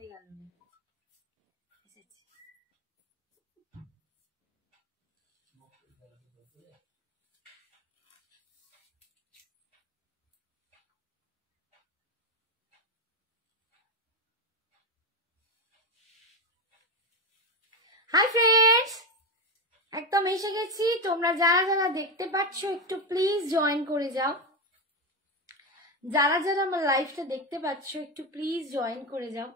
হয়ে গেল। Hi friends, একদম এসে গেছি। তোমরা যারা যারা দেখতে পাচ্ছ একটু প্লিজ জয়েন করে যাও। যারা যারা আমার लाइवটা দেখতে पाচ্ছ একটু प्लीज ज्वाइन করে যাও।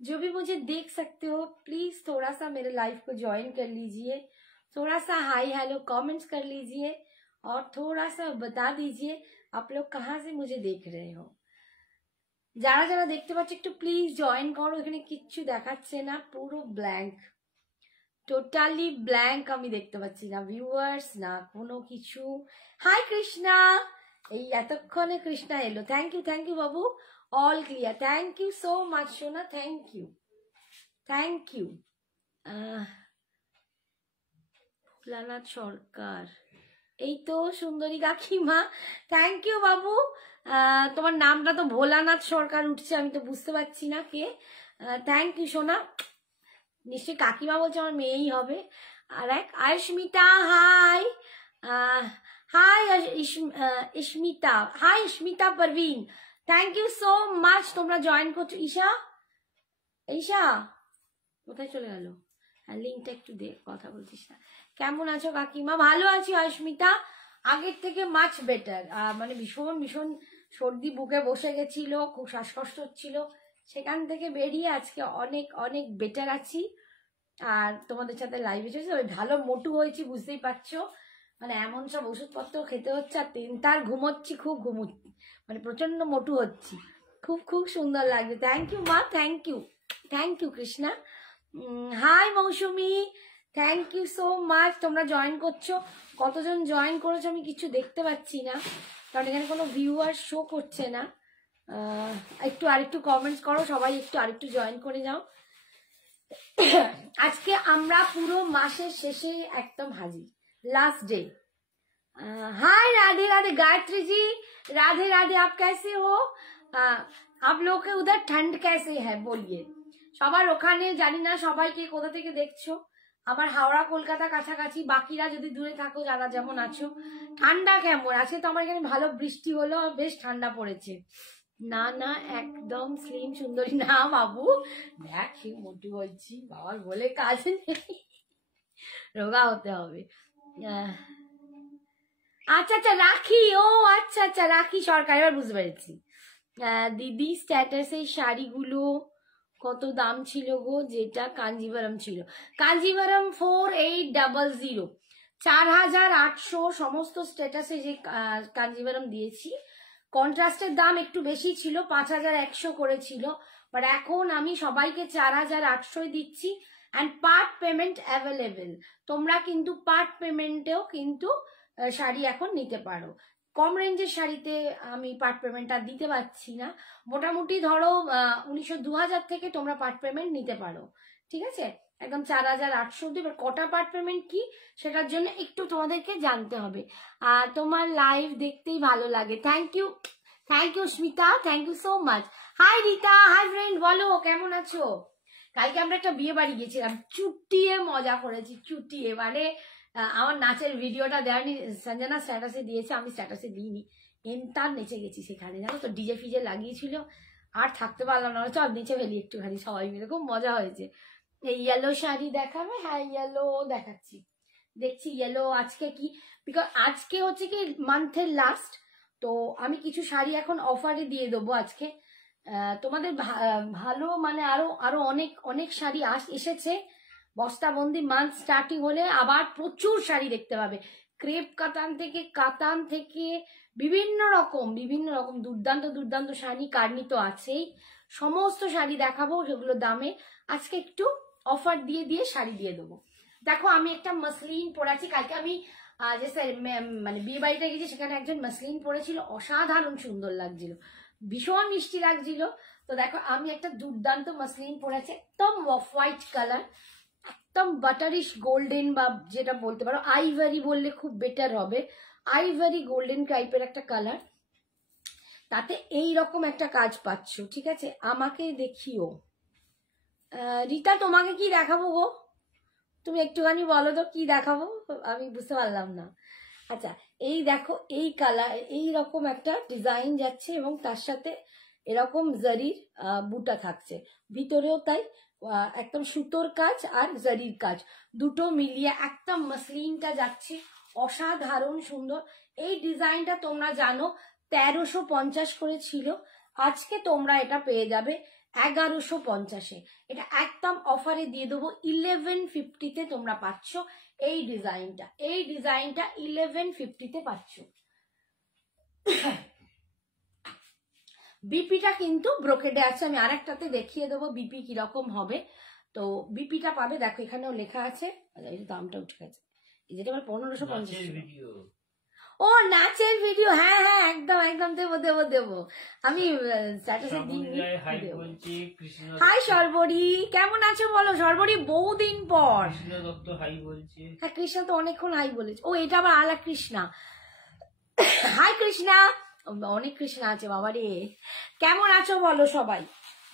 जो भी मुझे देख सकते हो प्लीज थोड़ा सा मेरे लाइव को ज्वाइन कर लीजिए, थोड़ा सा हाई हेलो कमेंट्स कर लीजिए और थोड़ा सा बता दीजिए आप लोग कहाँ से मुझे देख रहे हो। যারা যারা দেখতে পাচ্ছ একটু প্লিজ জয়েন করো। এখানে কিচ্ছু দেখাচ্ছে না, পুরো ব্ল্যাঙ্ক, টোটালি ব্ল্যাঙ্ক। আমি দেখতে পাচ্ছি না ভিউয়ার্স না কোনো কিছু। হাই কৃষ্ণা, এই এতক্ষণে কৃষ্ণা এলো। থ্যাংক ইউ বাবু, all clear. Thank you so much সোনা, থ্যাংক ইউ। ভোলানাথ সরকার, এই তো সুন্দরী কাকিমা, থ্যাংক ইউ বাবু। তোমার নামটা তো ভোলানাথ সরকার উঠছে, আমি তো বুঝতে পারছি না কে। থ্যাংক ইউ সোনা। নিশ্চয়ই কাকিমা বলছে, আমার মেয়েই হবে। আর এক Ayushmita, hi hi Ismita, hi Ismita Parvin, thank you so much. তোমরা জয়েন করছো। ঈশা কোথায় চলে গেল? হ্যাঁ, লিঙ্কটা একটু দে, কথা বলছিস না। কেমন আছো কাকিমা? ভালো আছি অস্মিতা, আগের থেকে মাচ বেটার। মানে ভীষণ ভীষণ সর্দি, বুকে বসে গেছিল, খুব শ্বাসকষ্ট হচ্ছিল, সেখান থেকে বেরিয়ে আজকে অনেক অনেক বেটার আছি। আর তোমাদের সাথে লাইভে চলছে, ভালো মোটু হয়েছি, বুঝতেই পারছো। মানে এমন সব ওষুধপত্র খেতে হচ্ছে, আর তার ঘুমোচ্ছি, খুব ঘুমোচ্ছি, মানে প্রচন্ড মোটু হচ্ছি। খুব খুব সুন্দর লাগবে। থ্যাংক ইউ মা, thank you Krishna. Hi Mousumi, thank you so much. তোমরা জয়েন করছো, কতজন জয়েন করেছো আমি কিছু দেখতে পাচ্ছি না, কারণ এখানে কোনো ভিউয়ার শো করছে না। একটু আরেকটু কমেন্টস করো সবাই, একটু আরেকটু জয়েন করে যাও। আজকে আমরা পুরো মাসের শেষে একদম হাজির, लास्ट डे। हाय राधे राधे गायत्री जी, राधे राधे, आप कैसे हो? आप लोग के उधर ठंड कैसे है बोलिए। সবার ওখানে জানি না সবাইকে কোথা থেকে দেখছো। আমার হাওড়া কলকাতা কাছাকাছি, বাকিরা যদি দূরে থাকো, যারা যেমন আছো, ঠান্ডা কেমন আছে? তো আমার এখানে ভালো বৃষ্টি হলো, বেশ ঠান্ডা পড়েছে। না না একদম স্লিম সুন্দরী না বাবু, দেখ মোটু হয়েছি, বাবার বলে কাজ নেই, রোগা হতে হবে। আচ্ছা আচ্ছা রাখি, ও আচ্ছা আচ্ছা রাখি সরকার, এবার বুঝতে পেরেছি। দিদি স্ট্যাটাসের শাড়িগুলো কত দাম ছিল গো? যেটা কাঞ্জিভারম ছিল, কাঞ্জিভারম 4800, 4800 সমস্ত স্ট্যাটাসে যে কাঞ্জিভারম দিয়েছি। কন্ট্রাস্টের দাম একটু বেশি ছিল, 5100 করেছিল, বাট এখন আমি সবাইকে 4800 দিচ্ছি। অ্যান্ড পার্ট পেমেন্ট অ্যাভেলেবেল, তোমরা কিন্তু পার্ট পেমেন্টেও কিন্তু শাড়ি এখন নিতে পারো। কম রেঞ্জের শাড়িতে আমি পার্ট পেমেন্টটা দিতে পারছি না। মোটামুটি ধরো 2000 থেকে তোমরা পার্ট পেমেন্ট নিতে পারো, ঠিক আছে? একদম 4800 অব্দি। কটা পার্ট পেমেন্ট কি, সেটার জন্য একটু তোমাদেরকে জানতে হবে। আর তোমার লাইভ দেখতেই ভালো লাগে। Thank you Smita, thank you so much. Hi Rita, hi friend, বলো কেমন আছো? কালকে আমরা একটা বিয়ে বাড়ি গেছিলাম, চুটিয়ে মজা করেছি, চুটিয়ে। মানে আমার নাচের ভিডিওটা দেয়নি, সঞ্জনা স্ট্যাটাসে দিয়েছে, আমি স্ট্যাটাসে দিইনি। এনতার নেচে গেছি সেখানে, জানো তো, ডিজে ফিজে লাগিয়েছিল, আর থাকতে পারলাম না, চল নেচে ফেলি একটুখানি সবাই মিলে, খুব মজা হয়েছে। এই ইয়েলো শাড়ি দেখাবে? হ্যাঁ ইয়েলো দেখাচ্ছি, দেখছি ইয়েলো আজকে কি, বিকজ আজকে হচ্ছে কি মান্থের লাস্ট, তো আমি কিছু শাড়ি এখন অফারে দিয়ে দেবো আজকে। তোমাদের ভালো মানে আরো আরো অনেক অনেক শাড়ি এসেছে। বস্তাবন্দি মান্থ স্টার্টিং হলে আবার প্রচুর শাড়ি দেখতে পাবে, ক্রেপ কাতান থেকে বিভিন্ন রকম দুর্দান্ত দুর্দান্ত শাড়ি, কার্নি তো আছেই, সমস্ত শাড়ি দেখাবো, সেগুলো দামে আজকে একটু অফার দিয়ে শাড়ি দিয়ে দেবো। দেখো আমি একটা মসলিন পরেছি, কালকে আমি যে মানে বিয়ে বাড়িতে গেছি, সেখানে একজন মসলিন পরেছিল, অসাধারণ সুন্দর লাগছিল, ভীষণ মিষ্টি লাগছিল। তো দেখো আমি একটা দুর্দান্ত মসলিন পরেছি, একদম অফ হোয়াইট কালার, একদম বাটারিশ গোল্ডেন, বা যেটা বলতে পারো আইভারি বললে খুব বেটার হবে, আইভারি গোল্ডেন টাইপের একটা কালার, তাতে এই রকম একটা কাজ পাচ্ছ, ঠিক আছে? আমাকে দেখিও, রীতা তোমাকে কি দেখাবো গো, তুমি একটুখানি বলো তো কি দেখাবো, আমি বুঝতে পারলাম না। আচ্ছা এই দেখো এই কালার, এই রকম একটা ডিজাইন যাচ্ছে এবং তার সাথে এরকম জারির বুটা থাকছে, ভিতরেও তাই একদম সুতোর কাজ আর জারির কাজ দুটো মিলিয়ে একদম মসলিনটা যাচ্ছে, অসাধারণ সুন্দর। এই ডিজাইনটা তোমরা জানো 1350 করে ছিল, আজকে তোমরা এটা পেয়ে যাবে 1150-এ। এটা একদম অফারে দিয়ে দেবো 1150-তে তোমরা পাচ্ছ এই ডিজাইনটা। এই ডিজাইনটা 1150-তে পাচ্ছ। বিপিটা কিন্তু ব্রোকেডে আছে, আমি আরেকটাতে দেখিয়ে দেবো বিপি কিরকম হবে। তো বিপিটা পাবে, দেখো এখানেও লেখা আছে, দামটা উঠে গেছে, যেটা আমার 1550। ও নাচের ভিডিও, হ্যাঁ হ্যাঁ একদম একদম দেবো দেবো দেবো, আমি স্ট্যাটাসে দিই। হাই সর্বরী, কেমন আছো বলো সর্বরী, বহুদিন পর। হ্যাঁ কৃষ্ণা তো অনেকক্ষণ হাই বলেছে, ও এটা আবার আলা কৃষ্ণা। হাই কৃষ্ণা, অনেক কৃষ্ণা আছে বাবা রে। কেমন আছো বলো সবাই।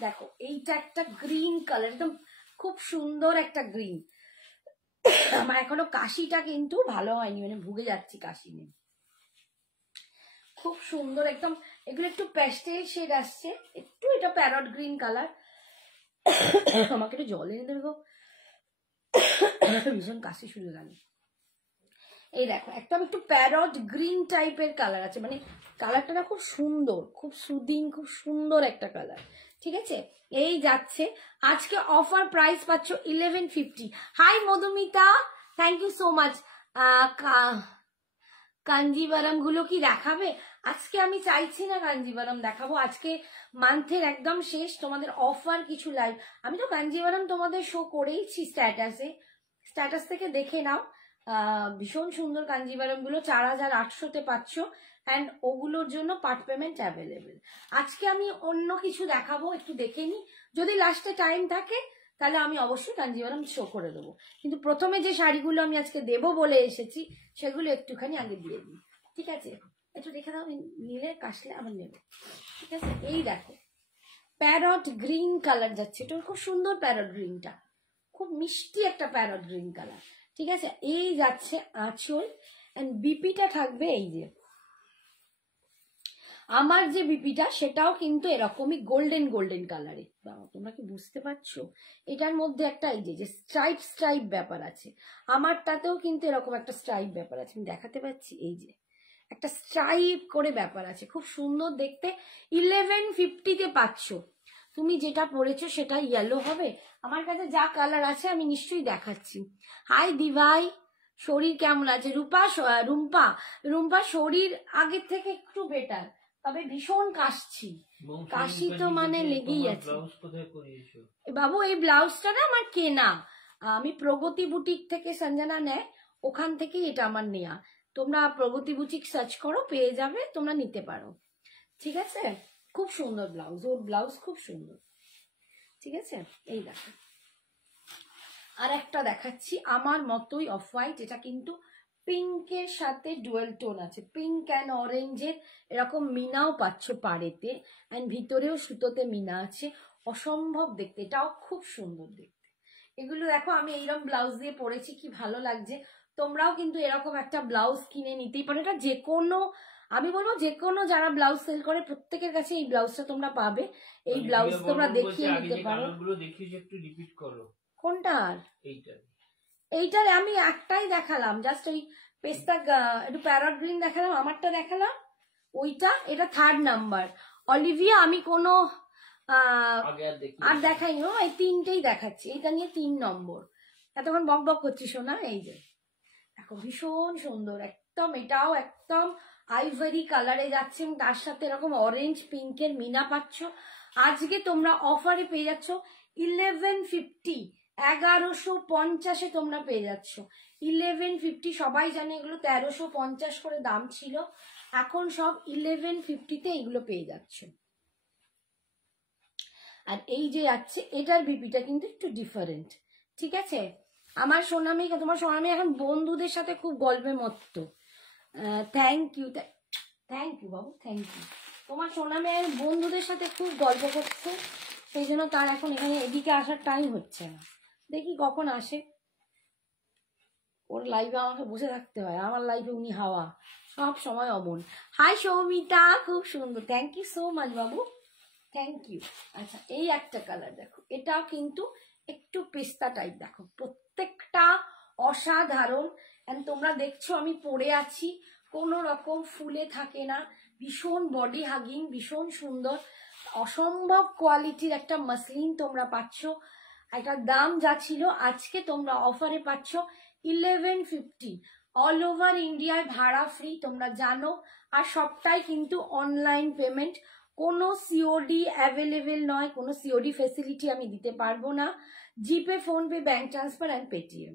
দেখো এইটা একটা গ্রিন কালার, একদম খুব সুন্দর একটা গ্রিন। আমার এখনো কাশিটা কিন্তু ভালো হয়নি, মানে ভুগে যাচ্ছি কাশি নিয়ে। খুব সুন্দর একদম, এগুলো একটু প্যাস্টেল শেড আসছে একটু, এটা প্যারট গ্রিন কালার। আমাকে একটু জল এনে দেবো, ভীষণ কাশি শুরু গেল। এই দেখো একদম একটু প্যারট গ্রিন টাইপের কালার আছে, মানে কালারটা না খুব সুন্দর, খুব সুদিং, খুব সুন্দর একটা কালার। ঠিক আছে, এই যাচ্ছে আজকে অফার প্রাইস পাচ্ছ 1150। Hi Madhumita, thank you so much. Kanjivaram গুলো কি দেখাবে আজকে? আমি চাইছি না কাঞ্জিভারাম দেখাবো, আজকে মান্থের একদম শেষ, তোমাদের অফার কিছু লাইভ। আমি তো কাঞ্জিভারাম তোমাদের শো করেইছি স্ট্যাটাসে, স্ট্যাটাস থেকে দেখে নাও। ভীষণ সুন্দর কাঞ্জিভারাম গুলো 4800-তে পাচ্ছ, অ্যান্ড ওগুলোর জন্য পার্ট পেমেন্ট অ্যাভেলেবেল। আজকে আমি অন্য কিছু দেখাবো, একটু দেখে নি, যদি লাস্টে টাইম থাকে তাহলে আমি অবশ্যই কাঞ্জিভারাম শো করে দেবো। কিন্তু প্রথমে যে শাড়িগুলো আমি আজকে দেবো বলে এসেছি সেগুলো একটুখানি আগে দিয়ে দিই, ঠিক আছে? একটু দেখে দাও, নিলে কাশলে আবার নেবে, ঠিক আছে? এই দেখো প্যারট গ্রিন কালার যাচ্ছে, এটা খুব সুন্দর প্যারট গ্রিনটা, খুব মিষ্টি একটা প্যারট গ্রিন কালার, ঠিক আছে? এই যাচ্ছে আঁচল, এন্ড বিপিটা থাকবে এই যে আমার যে বিপিটা, সেটাও কিন্তু এরকমই গোল্ডেন গোল্ডেন কালারে। তোমরা কি বুঝতে পারছো? এটার মধ্যে একটা এই যে স্ট্রাইপ স্ট্রাইপ ব্যাপার আছে, আমারটাতেও কিন্তু এরকম একটা স্ট্রাইপ ব্যাপার আছে, আমি দেখাতে পাচ্ছি, এই যে একটা স্ট্রাইপ করে ব্যাপার আছে, খুব সুন্দর দেখতে। 1150-তে পাচ্ছ। তুমি যেটা পরেছো সেটা ইয়েলো হবে, আমার কাছে যা কালার আছে আমি নিশ্চয়ই দেখাচ্ছি। হাই দিভাই, শরীর কেমন আছে? রুম্পা শরীর আগের থেকে একটু বেটার, তবে ভীষণ কাশছি, কাশি তো মানে লেগেই আছে। বাবু এই ব্লাউজটা না আমার কেনা, আমি প্রগতি বুটিক থেকে সঞ্জনা নেয়, ওখান থেকেই এটা আমার নেয়া। তোমরা প্রগতি বুটিক সার্চ করো, পেয়ে যাবে, তোমরা নিতে পারো, ঠিক আছে? খুব সুন্দর ব্লাউজ, ওর ব্লাউজ খুব সুন্দর, ঠিক আছে? এই দেখো আর একটা দেখাচ্ছি আমার মতোই অফ হোয়াইট, এটা কিন্তু পিঙ্কের সাথে ডুয়েল টোন আছে, পিঙ্ক অ্যান্ড অরেঞ্জের এরকম মিনাও পাচ্ছ পাড়েতে, অ্যান্ড ভিতরেও সুতোতে মিনা আছে, অসম্ভব দেখতে, এটাও খুব সুন্দর দেখতে। এগুলো দেখো আমি এইরকম ব্লাউজ দিয়ে পরেছি, কি ভালো লাগছে। তোমরাও কিন্তু এরকম একটা ব্লাউজ কিনে নিতেই পারো, এটা যে কোনো, আমি বলবো যে কোনো যারা ব্লাউজ সেল করে প্রত্যেকের কাছে এই ব্লাউজটা তোমরা পাবে। এই ব্লাউজ তোমরা দেখিয়ে নিতে পারো। কোনটার? এইটার আমি একটাই দেখালাম, জাস্ট ওই পেস্তা একটু প্যারট গ্রিন দেখালাম, আমারটা দেখালাম ওইটা, এটা 3rd নাম্বার। অলিভিয়া আমি কোনো আর দেখাইনি, এই 3টেই দেখাচ্ছি, এইটা নিয়ে 3 নম্বর। এতক্ষণ বক বক করছি শোনা। এই যে দেখো ভীষণ সুন্দর একদম, এটাও একদম আইভরি কালারে যাচ্ছে, এবং তার সাথে এরকম অরেঞ্জ পিঙ্কের মিনা পাচ্ছ। আজকে তোমরা অফারে পেয়ে যাচ্ছ 1150, 1150-এ তোমরা পেয়ে যাচ্ছ 1150। সবাই জানে এগুলো 1350 করে দাম ছিল, এখন সব 1150-তে এগুলো পেয়ে যাচ্ছ। আর এই যে যাচ্ছে এটার বিপিটা কিন্তু একটু ডিফারেন্ট, ঠিক আছে? আমার সোনামি, তোমার সোনামি এখন বন্ধুদের সাথে খুব গল্পে মত্ত। Thank you Babu, thank you. তোমার সোনামি বন্ধুদের সাথে খুব গল্প করছে, সেই জন্য তার এখন এখানে এদিকে আসার টাইম হচ্ছে না। দেখি কখন আসে। ওর লাইভে আমাকে বসে থাকতে হয়, আমার লাইভে উনি হাওয়া সব সময় অমন। হাই সৌমিতা, খুব সুন্দর, thank you so much Babu, thank you. আচ্ছা এই একটা কালার দেখো, এটাও কিন্তু একটু পেস্তা টাইপ, দেখো প্রত্যেকটা অসাধারণ। এন্ড তোমরা দেখছো আমি পরে আছি, কোনো রকম ফুলে থাকে না, ভীষণ বডি হাগিং, ভীষণ সুন্দর, অসম্ভব কোয়ালিটির একটা মাসলিন তোমরা পাচ্ছ। এটার দাম যা ছিল আজকে তোমরা অফারে পাচ্ছ 1150, অল ওভার ইন্ডিয়ায় ভাড়া ফ্রি, তোমরা জানো। আর সবটাই কিন্তু অনলাইন পেমেন্ট, কোনো সিওডি অ্যাভেলেবেল নয়, কোনো সিওডি ফেসিলিটি আমি দিতে পারবো না। GPay, PhonePe, bank transfer and Paytm.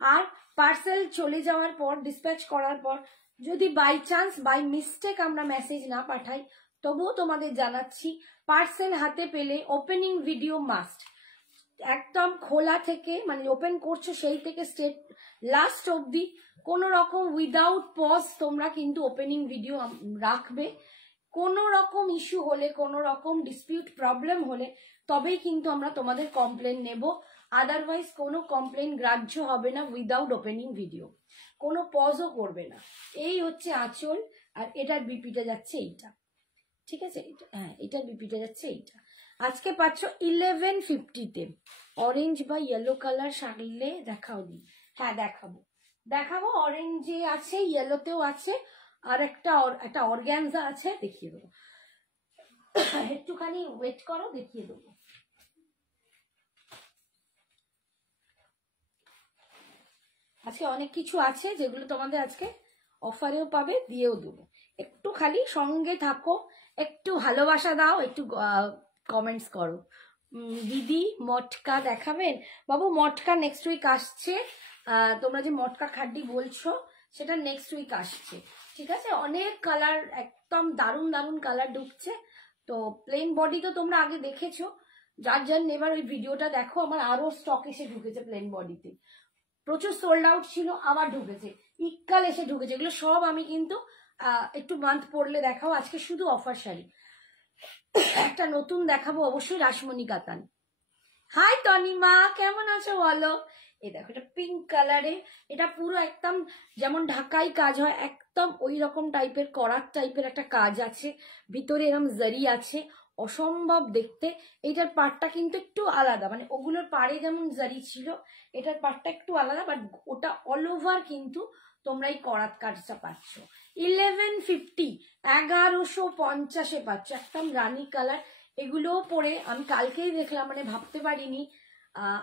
আর পার্সেল চলে যাওয়ার পর, ডিসপ্যাচ করার পর যদি বাই চান্স বাই মিস্টেক আমরা মেসেজ না পাঠাই, তবুও তোমাদের জানাচ্ছি পার্সেল হাতে পেলে ওপেনিং ভিডিও মাস্ট। একদম খোলা থেকে মানে ওপেন করছো সেই থেকে স্টেট লাস্ট অবধি কোনো রকম উইদাউট পজ তোমরা কিন্তু ওপেনিং ভিডিও রাখবে। কোনো রকম ইস্যু হলে, কোনো রকম ডিসপিউট প্রবলেম হলে তবেই কিন্তু আমরা তোমাদের কমপ্লেন নেব, আদারওয়াইজ কোনো কমপ্লেন গ্রাহ্য হবে না উইদাউট ওপেনিং ভিডিও, কোনো পজও করবে না। এই হচ্ছে আঁচল, আর এটার বিপিটা যাচ্ছে এইটা, ঠিক আছে, হ্যাঁ এটার বিপিটা যাচ্ছে এইটা। আজকে পাচ্ছ 1150-তে। অরেঞ্জ বা ইয়েলো কালার সারলে দেখাও দি, হ্যাঁ দেখাবো, অরেঞ্জে আছে, ইয়েলোতেও আছে, আর একটা অর্গ্যানজা আছে, দেখিয়ে দেবো, একটুখানি ওয়েট করো, দেখিয়ে দেবো। আজকে অনেক কিছু আছে যেগুলো তোমাদের আজকে অফারেও পাবে, দিয়েও দেবো, একটু খালি সঙ্গে থাকো, একটু ভালোবাসা দাও, একটু কমেন্টস করো। দিদি মটকা দেখাবেন? বাবু মটকা নেক্সট উইক আসছে, তোমরা যে মটকা খাড্ডি বলছো সেটা নেক্সট উইক আসছে, ঠিক আছে। অনেক কালার, একদম দারুণ দারুণ কালার ঢুকছে। তো প্লেন বডি তো তোমরা আগে দেখেছো, যার নেবার ওই ভিডিওটা দেখো, আমার আরো স্টক এসে ঢুকেছে প্লেন বডিতে, প্রচুর সোল্ড আউট ছিল, আবার ঢুকেছে, ইক্কাল এসে ঢুকেছে, এগুলো সব আমি কিন্তু একটু মান্থ পড়লে দেখাবো। আজকে শুধু অফার শাড়ি, একটা নতুন দেখাবো অবশ্যই, রাসমণি কাতান। হাই তনিমা, কেমন আছো বলো? এই দেখো এটা পিঙ্ক কালারে, এটা পুরো একদম যেমন ঢাকাই কাজ হয় একদম ওই রকম টাইপের, করার টাইপের একটা কাজ আছে, ভিতরে এরকম জারি আছে, অসম্ভব দেখতে। এইটার পাড়টা কিন্তু একটু আলাদা, মানে ওগুলোর পাড়ে যেমন জারি ছিল, এটার পাড়টা একটু আলাদা, বাট ওটা অল ওভার কিন্তু তোমরা এই করাত কাজটা পাচ্ছ। 1150, 1150-এ পাচ্ছ, একদম রানী কালার। এগুলোও পরে আমি কালকেই দেখলাম, মানে ভাবতে পারিনি,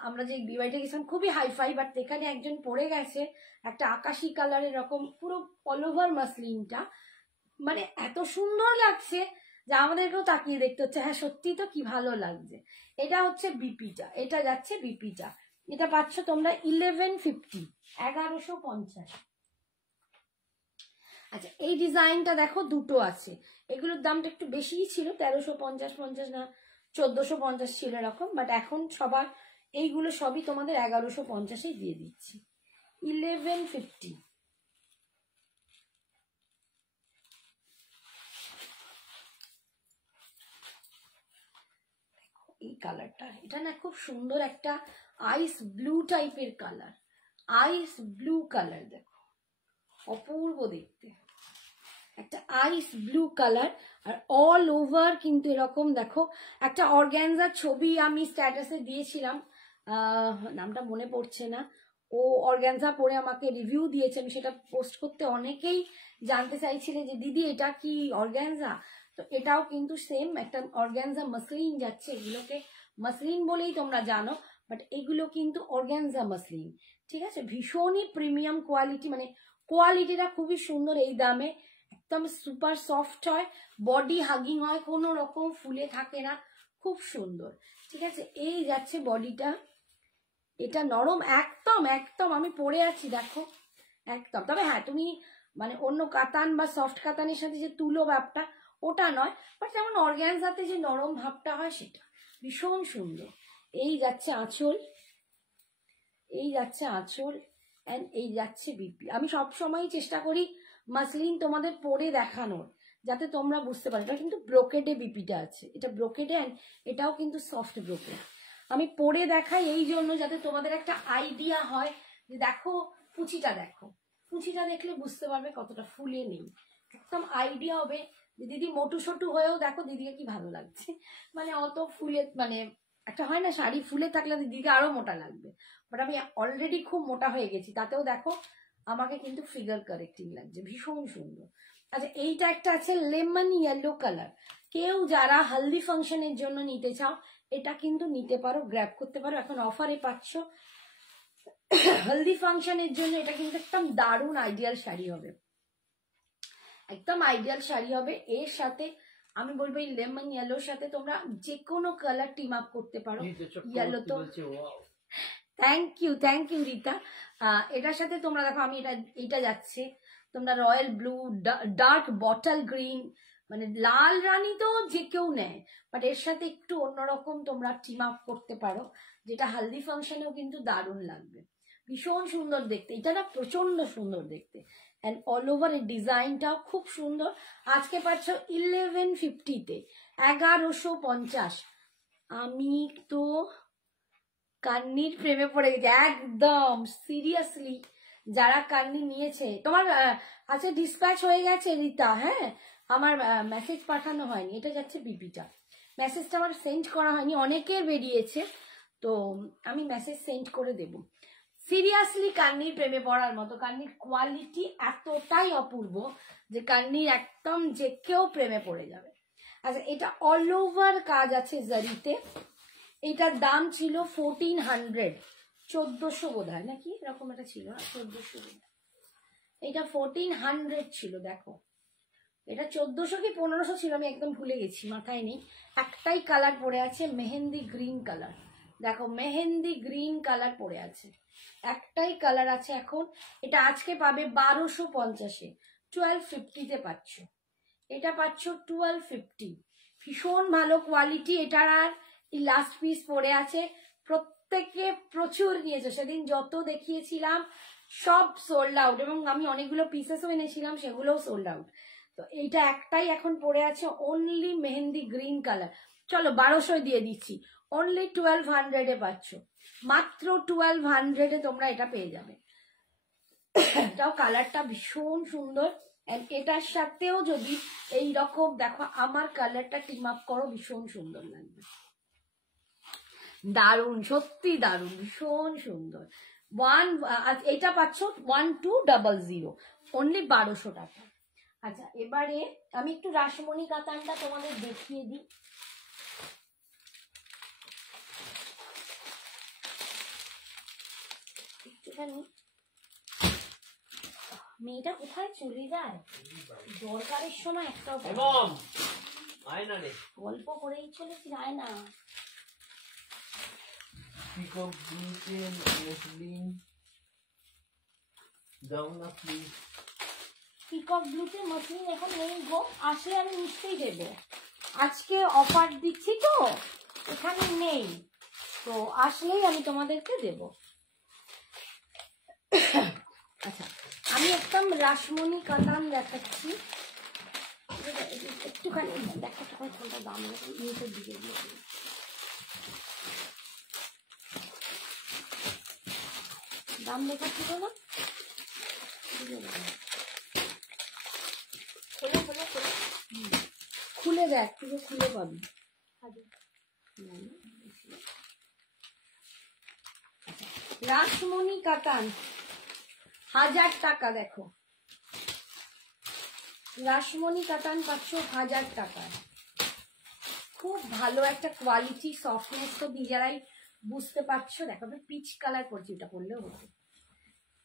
আমরা যে বিবাইতে গেছিলাম খুবই হাইফাই, বাট এখানে একজন পরে গেছে একটা আকাশি কালার, এরকম পুরো অল ওভার মাসলিনটা, মানে এত সুন্দর লাগছে যে আমাদেরকেও তাকিয়ে দেখতে হচ্ছে, হ্যাঁ সত্যি তো কি ভালো লাগছে। এটা হচ্ছে বিপিটা, এটা যাচ্ছে বিপিটা, এটা পাচ্ছ তোমরা 1150, 1150। আচ্ছা এই ডিজাইনটা দেখো, দুটো আছে, এগুলোর দামটা একটু বেশিই ছিল, 1350 না 1450 ছিল এরকম, বাট এখন সবার এইগুলো সবই তোমাদের 1150-এ দিয়ে দিচ্ছি, 1150। এই কালারটা, এটা না খুব সুন্দর একটা আইস ব্লু টাইপের কালার, আইস ব্লু কালার, দেখো অপূর্ব দেখতে, একটা আইস ব্লু কালার, আর অল ওভার কিন্তু এরকম দেখো একটা অর্গ্যানজার ছবি আমি স্ট্যাটাসে দিয়েছিলাম, নামটা মনে পড়ছে না, ও অর্গ্যানজা পরে আমাকে রিভিউ দিয়েছে, আমি সেটা পোস্ট করতে অনেকেই জানতে চাইছিলে যে দিদি এটা কি অর্গ্যানজা, তো এটাও কিন্তু সেম একটা অর্গ্যানজা মাসলিন যাচ্ছে, এগুলোকে মাসলিন বলেই তোমরা জানো, বাট এগুলো কিন্তু অর্গ্যানজা মাসলিন, ঠিক আছে, ভীষণই প্রিমিয়াম কোয়ালিটি, মানে কোয়ালিটিটা খুবই সুন্দর, এই দামে একদম সুপার সফট হয়, বডি হাগিং হয়, কোনো রকম ফুলে থাকে না, খুব সুন্দর, ঠিক আছে। এই যাচ্ছে বডিটা, এটা নরম একদম একদম, আমি পরে আছি দেখো একদম। তবে হ্যাঁ তুমি মানে অন্য কাতান বা সফট কাতানের সাথে যে তুলো ভাবটা ওটা নয়, বাট যেমন অর্গ্যানজাতে যে নরম ভাবটা হয় সেটা ভীষণ সুন্দর। এই যাচ্ছে আঁচল, এই যাচ্ছে আঁচল, এন্ড এই যাচ্ছে বিপি। আমি সব সময় চেষ্টা করি মাসলিন তোমাদের পরে দেখানোর, যাতে তোমরা বুঝতে পারো। এটা কিন্তু ব্রোকেডে বিপিটা আছে, এটা ব্রোকেডে, অ্যান্ড এটাও কিন্তু সফট ব্রোকেড। আমি পরে দেখাই এই জন্য যাতে তোমাদের একটা আইডিয়া হয় যে দেখো কুচিটা, দেখো কুচিটা দেখলে বুঝতে পারবে কতটা ফুলে নেই, একদম আইডিয়া হবে যে দিদি মোটু সোটু হয়েও দেখো দিদিকে কি ভালো লাগছে, মানে অত ফুলে, মানে একটা হয় না শাড়ি ফুলে থাকলে দিদিকে আরো মোটা লাগবে, বাট আমি অলরেডি খুব মোটা হয়ে গেছি, তাতেও দেখো আমাকে কিন্তু ফিগার কারেক্টিং লাগছে, ভীষণ সুন্দর। আচ্ছা এইটা একটা আছে লেমন ইয়েলো কালার, কেউ যারা হলদি ফাংশনের জন্য নিতে চাও এটা কিন্তু নিতে পারো, গ্র্যাব করতে পারো, এখন অফারে পাচ্ছ হলদি ফাংশনের জন্য। এটা কিন্তু একদম দারুণ আইডিয়াল শাড়ি হবে, একদম আইডিয়াল শাড়ি হবে। এর সাথে আমি বলবো এই লেমন ইয়েলোর সাথে তোমরা যে কোনো কালার টিম আপ করতে পারো। ইয়েলো তো থ্যাংক ইউ রীতা। এটার সাথে তোমরা দেখো আমি এটা যাচ্ছে তোমরা royal blue, dark bottle green, মানে লাল রানী তো যে কেউ নেয়, বাট এর সাথে একটু অন্যরকম তোমরা টিম আপ করতে পারো, যেটা হলদি ফাংশনেও কিন্তু দারুণ লাগবে, ভীষণ সুন্দর দেখতে, এটা না প্রচন্ড সুন্দর দেখতে, অ্যান্ড অল ওভার এর ডিজাইনটাও খুব সুন্দর। আজকে পাচ্ছ 1150-তে, 1150। আমি তো কান্নির প্রেমে পড়ে গেছে একদম সিরিয়াসলি, যারা কান্নি নিয়েছে তোমার আচ্ছা ডিসপ্যাচ হয়ে গেছে রীতা, হ্যাঁ আমার মেসেজ পাঠানো হয়নি, এটা যাচ্ছে বিপিটা, মেসেজটা আমার সেন্ড করা হয়নি, অনেকের বেরিয়েছে তো আমি মেসেজ সেন্ড করে দেব। সিরিয়াসলি কান্নির প্রেমে পড়ার মতো, কান্নির কোয়ালিটি এতটাই অপূর্ব যে কান্নির একদম যে কেউ প্রেমে পড়ে যাবে। আচ্ছা এটা অল ওভার কাজ আছে জারিতে, এটার দাম ছিল 1400, 1400 বোধ হয় নাকি এরকম একটা ছিল, 1400 বোধ হয়, এটা 1400 ছিল, দেখো এটা 1400 কি 1500 ছিল, আমি একদম ভুলে গেছি, মাথায় নেই। একটাই কালার পড়ে আছে মেহেন্দি গ্রিন কালার, দেখো মেহেন্দি গ্রিন কালার পড়ে আছে, একটাই কালার আছে এখন। এটা আজকে পাবে 1250-এ, 1250-তে পাচ্ছ, এটা পাচ্ছ 1250, ভীষণ ভালো কোয়ালিটি। এটার আর লাস্ট পিস পড়ে আছে, প্রত্যেকে প্রচুর নিয়েছে, সেদিন যত দেখিয়েছিলাম সব সোল্ড আউট, এবং আমি অনেকগুলো পিসেসও এনেছিলাম সেগুলোও সোল্ড আউট। তো এইটা একটাই এখন পড়ে আছে, অনলি মেহেন্দি গ্রিন কালার, চলো 1200 দিয়ে দিচ্ছি, অনলি 1200-এ পাচ্ছ, মাত্র 1200-এ তোমরা এটা পেয়ে যাবে। এটাও কালারটা ভীষণ সুন্দর, এটার সাথেও যদি এই রকম দেখো আমার কালারটা টিম আপ করো, ভীষণ সুন্দর লাগবে, দারুণ, সত্যি দারুণ, ভীষণ সুন্দর। এটা পাচ্ছ 1200, অনলি 1200 টাকা। আচ্ছা এবারে আমি একটু রাসমণি কাতানটা তোমাদের দেখিয়ে দিই, একটুখানি, মেয়েটা কোথায় চলে যায় দরকারের সময়, একটাও গল্প করেই চলে যায় না। পিকক ব্লুতে মসলিন এখন নেই গো, আসলে আমি নিশ্চয়ই দেবো, আজকে অফার দিচ্ছি তো এখানে নেই, তো আসলেই আমি তোমাদেরকে দেব। আচ্ছা আমি একদম রাসমণি কাতান দেখাচ্ছি, একটুখানি দেখো কোনটা দাম নিচের দিকে দিয়ে, দাম দেখাচ্ছি তো না, খুলে দেখ, তুই খুলে পাবি। রাসমণি কাতান 1000 টাকা, দেখো রাসমণি কাতান পাচ্ছ 1000 টাকায়, খুব ভালো একটা কোয়ালিটি, সফটনেস তো নিজেরাই বুঝতে পারছো, দেখো আমি পিচ কালার করছি, এটা পরলেও হতো,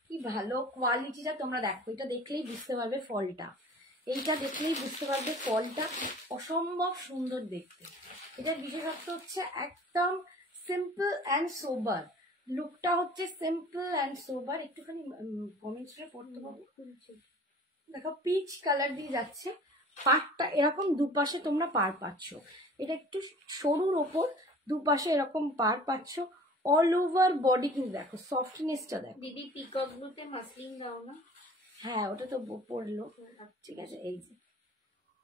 কি ভালো কোয়ালিটিটা তোমরা দেখো, এটা দেখলেই বুঝতে পারবে ফলটা, এইটা দেখলেই বুঝতে পারবে ফলটা অসম্ভব সুন্দর দেখতে। এটার বিশেষত্ব হচ্ছে একদম সিম্পল অ্যান্ড সোবার, লুকটা হচ্ছে সিম্পল অ্যান্ড সোবার, একটুখানি কমেন্টসটা পড়তে পারবো, দেখো পিচ কালার দিয়ে যাচ্ছে, পাড়টা এরকম দুপাশে তোমরা পাড় পাচ্ছ, এটা একটু সরুর ওপর দুপাশে এরকম পাড় পাচ্ছ, অল ওভার বডি কিন্তু দেখো সফটনেসটা দেখো। দিদি পিকক ব্লুতে মাসলিন দাও না, হ্যাঁ ওটা তো পড়লো, ঠিক আছে, এই যে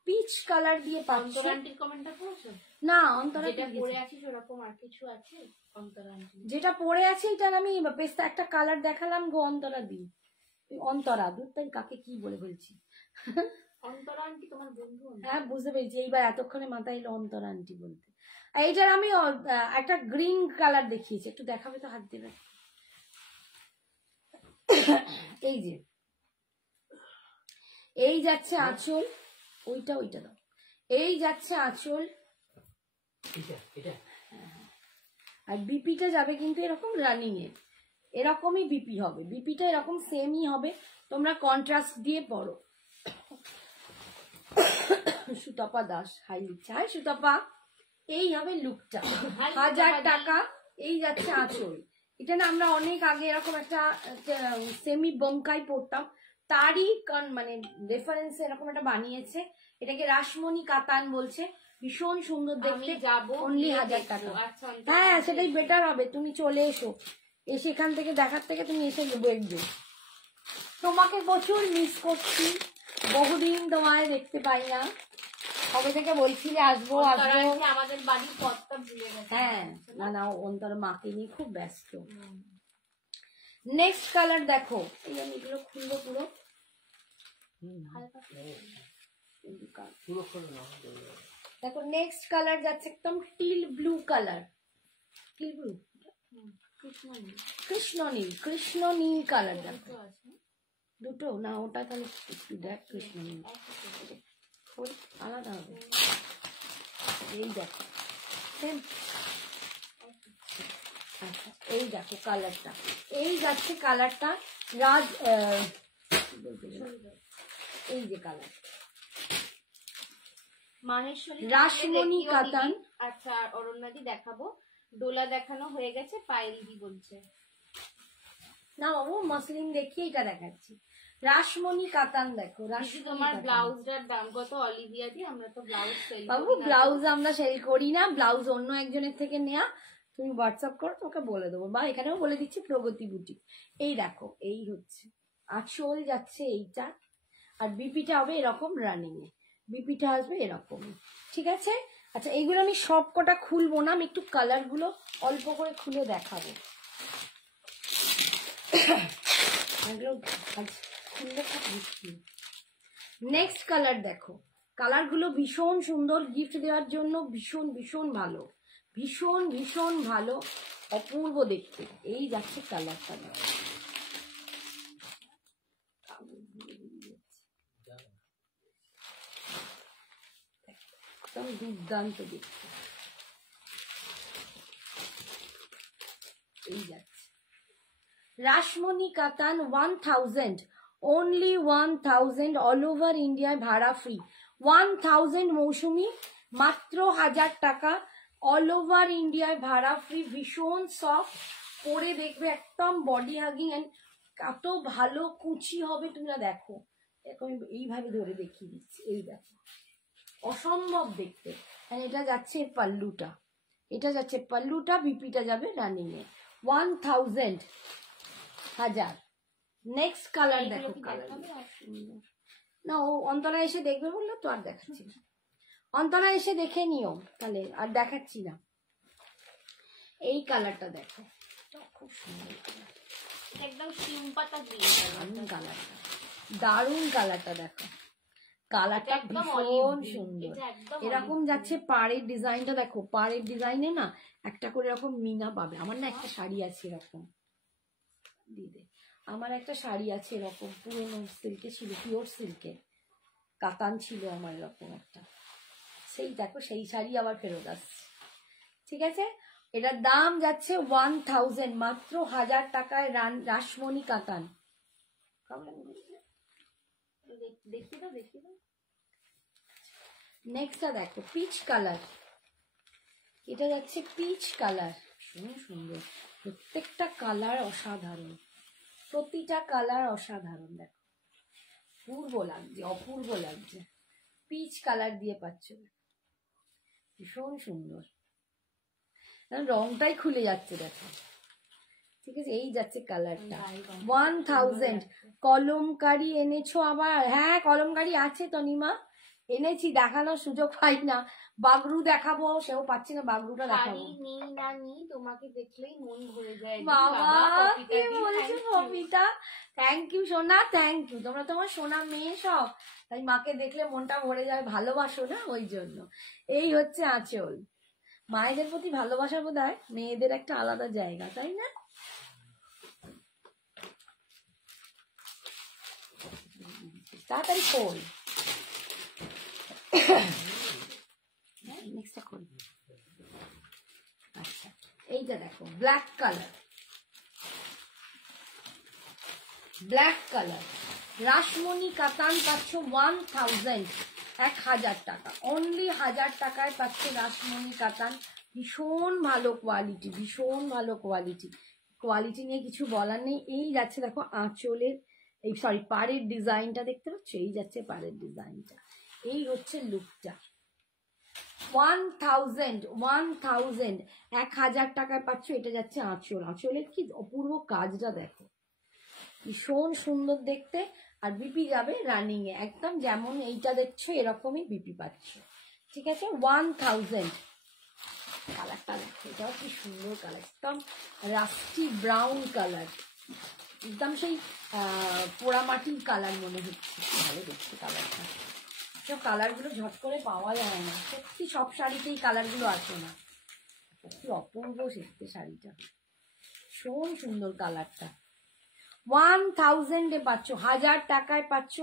পিচ কালার দিয়ে পাচ্ছ। অন্তরান্টির কমেন্টটা পড়েছো? না, অন্তরা যেটা পরে আছিস ওরকম আর কিছু আছে অন্তরান্টি? যেটা পরে আছে এটার আমি পেস্তা একটা কালার দেখালাম গো, অন্তরা দি, অন্তরা দূর তাই কাকে কি বলে বলছি। অন্তরা আন্টি তোমার বন্ধু? হ্যাঁ বুঝতে পেরেছি, এইবার এতক্ষণে মাথায় এলো অন্তরা আন্টি বলতে। আর এইটার আমি একটা গ্রিন কালার দেখিয়েছি, একটু দেখাবে তো, হাত দেবে। এই যে এই যাচ্ছে আঁচল, ওইটা দাও, এই যাচ্ছে আঁচল, আর বিপিটা যাবে কিন্তু এরকম রানিং এ, এরকমই বিপি হবে, বিপিটা এরকম সেমই হবে, তোমরা কন্ট্রাস্ট দিয়ে পড়ো। সুতপা দাস হাই লিখছে, হাই সুতপা। এই হবে লুকটা, 1000 টাকা। এই যাচ্ছে আঁচল, এটা না আমরা অনেক আগে এরকম একটা সেমি বোমকাই পড়তাম, তারই মানে রেফারেন্স এরকম একটা বানিয়েছে, এটাকে রাসমণি কাতান বলছে, ভীষণ সুন্দর দেখতে, অনলি 1000 টাকা। হ্যাঁ সেটাই বেটার হবে, তুমি চলে এসো, এসে এখান থেকে দেখার থেকে তুমি এসে দেখবে। তোমাকে প্রচুর মিস করছি, বহুদিন তোমায় দেখতে পাই না, কবে থেকে বলছি যে আসবো আসবো, আমাদের বাড়ির পথটা ভুলে গেছে। হ্যাঁ না না, অন্তর মাকে নিয়ে খুব ব্যস্ত। নেক্সট কালার দেখো, এই আমি এগুলো খুলবো পুরো, দেখো নেক্সট কালার যাচ্ছে একদম teal blue colour, teal blue, কৃষ্ণ নীল, কৃষ্ণ নীল কালার দেখো, দুটো না ওটা তাহলে একটু দেখ, কৃষ্ণ নীল আলাদা হবে, এই দেখো সেম। আচ্ছা এই দেখো কালারটা, এই যাচ্ছে কালারটা রাজ, এই যে কালার মাহেশ্বরী রাসমণি কাতান। আচ্ছা অরণ্যাদি দেখাবো, ডোলা দেখানো হয়ে গেছে, পায়েলদি বলছে না বাবু মসলিন দেখিয়ে এটা দেখাচ্ছি, রাসমণি কাতান দেখো, তোমার ব্লাউজটার দাম কত অলিভিয়া দি? আমরা তো ব্লাউজ সেল বাবু, ব্লাউজ আমরা সেল করি না, ব্লাউজ অন্য একজনের থেকে নেয়া, তুমি হোয়াটসঅ্যাপ করো তোকে বলে দেবো, বা এখানেও বলে দিচ্ছি প্রগতি বুটিক। এই দেখো এই হচ্ছে আঁচল যাচ্ছে এইটা, আর বিপিটা হবে এরকম রানিং এ, বিপিটা আসবে এরকম, ঠিক আছে। আচ্ছা এইগুলো আমি সব কটা খুলবো না, আমি একটু কালার গুলো অল্প করে খুলে দেখাবো, খুললে খুব মুশকিল। নেক্সট কালার দেখো, কালার গুলো ভীষণ সুন্দর, গিফট দেওয়ার জন্য ভীষণ ভীষণ ভালো, ভীষণ ভীষণ ভালো, অপূর্ব দেখতে। এই যাচ্ছে কালারটা, একদম দুর্দান্ত দেখতে, এই যাচ্ছে রাসমণি কাতান 1000, only 1000, অল ওভার ইন্ডিয়ায় ভাড়া ফ্রি, 1000 মৌসুমি, মাত্র 1000 টাকা, অল ওভার ইন্ডিয়ায় ভাড়া ফ্রি, ভীষণ সফট, পরে দেখবে একদম বডি হাগিং, এন্ড কত ভালো কুচি হবে, তোমরা দেখো এরকম এইভাবে ধরে দেখিয়ে দিচ্ছি, এই দেখো অসম্ভব দেখতে। এটা যাচ্ছে পাল্লুটা, এটা যাচ্ছে পাল্লুটা, বিপিটা যাবে রানিং এ, 1000, 1000। নেক্সট কালার দেখো, কালার না ও অন্তরা এসে দেখবে বললো তো আর দেখাচ্ছি না, অন্তরা এসে দেখে নিও তাহলে, আর দেখাচ্ছি না। এই কালারটা দেখো, খুব সুন্দর, একদম শিম পাতা গ্রিন কালারটা, দারুণ কালারটা দেখো, কালারটা ভীষণ সুন্দর, এরকম যাচ্ছে পাড়ের ডিজাইনটা দেখো, পাড়ের ডিজাইনে না একটা করে এরকম মিনা পাবে। আমার না একটা শাড়ি আছে এরকম, দিদে আমার একটা শাড়ি আছে এরকম, পুরোনো সিল্কে ছিল, পিওর সিল্কে কাতান ছিল আমার এরকম একটা, সেই দেখো সেই শাড়ি আবার ফেরত আসছে, ঠিক আছে। এটার দাম যাচ্ছে 1000, মাত্র 1000 টাকায়, রাসমণি কাতান। দেখি দাও। নেক্সটটা দেখো পিচ কালার, এটা যাচ্ছে পিচ কালার, সুন্দর, প্রত্যেকটা কালার অসাধারণ, প্রতিটা কালার অসাধারণ, দেখো অপূর্ব লাগছে, অপূর্ব লাগছে, পিচ কালার দিয়ে পাচ্ছ, ভীষণ সুন্দর, রংটাই খুলে যাচ্ছে দেখো, ঠিক আছে। এই যাচ্ছে কালারটা 1000, কলমকারি এনেছো আবার? হ্যাঁ কলমকারি আছে তনিমা, এনেছি, দেখানোর সুযোগ পাই না। বাগরু দেখাবো, সেও পাচ্ছি না, বাগরুটা দেখাবো। শাড়ি নিই না নিই, তোমাকে দেখলেই মন ভরে যায়। বাবা কি বলছো কবিতা, থ্যাংক ইউ সোনা, থ্যাংক ইউ। তোমরা তোমার সোনা মেয়ে সব, তাই মাকে দেখলে মনটা ভরে যায়, ভালোবাসো না ওই জন্য। এই হচ্ছে আঁচল। মায়েদের প্রতি ভালোবাসা বোধ হয় মেয়েদের একটা আলাদা জায়গা, তাই না? তাড়াতাড়ি খোল, নেক্সটটা খোল। আচ্ছা এইটা দেখো, black colour, black colour Rashmoni কাতান পাচ্ছ 1000, 1000 টাকা, অনলি 1000 টাকায় পাচ্ছে রাসমণি কাতান। ভীষণ ভালো কোয়ালিটি, ভীষণ ভালো কোয়ালিটি, কোয়ালিটি নিয়ে কিছু বলার নেই। এই যাচ্ছে দেখো আঁচলের, এই সরি পাড়ের ডিজাইনটা দেখতে পাচ্ছ, এই যাচ্ছে পাড়ের ডিজাইনটা। এই হচ্ছে লুকটা। 1000, 1000 টাকায় পাচ্ছ। এটা যাচ্ছে আঁচল, আঁচলের কি অপূর্ব কাজটা দেখো, ভীষণ সুন্দর দেখতে। আর বিপি যাবে রানিং এ, একদম যেমন এইটা দেখছো এরকমই বিপি পাচ্ছ, ঠিক আছে। 1000। কালারটা দেখো, এটাও কি সুন্দর কালার, একদম রাস্টি ব্রাউন কালার, একদম সেই পোড়ামাটির কালার মনে হচ্ছে, ভালো দেখছে কালারটা। সব কালারগুলো ঝট করে পাওয়া যায় না, সত্যি সব শাড়িতেই কালারগুলো আসে না। কি অপূর্ব দেখতে শাড়িটা, ভীষণ সুন্দর কালারটা। 1000 এ পাচ্ছ, 1000 টাকায় পাচ্ছ।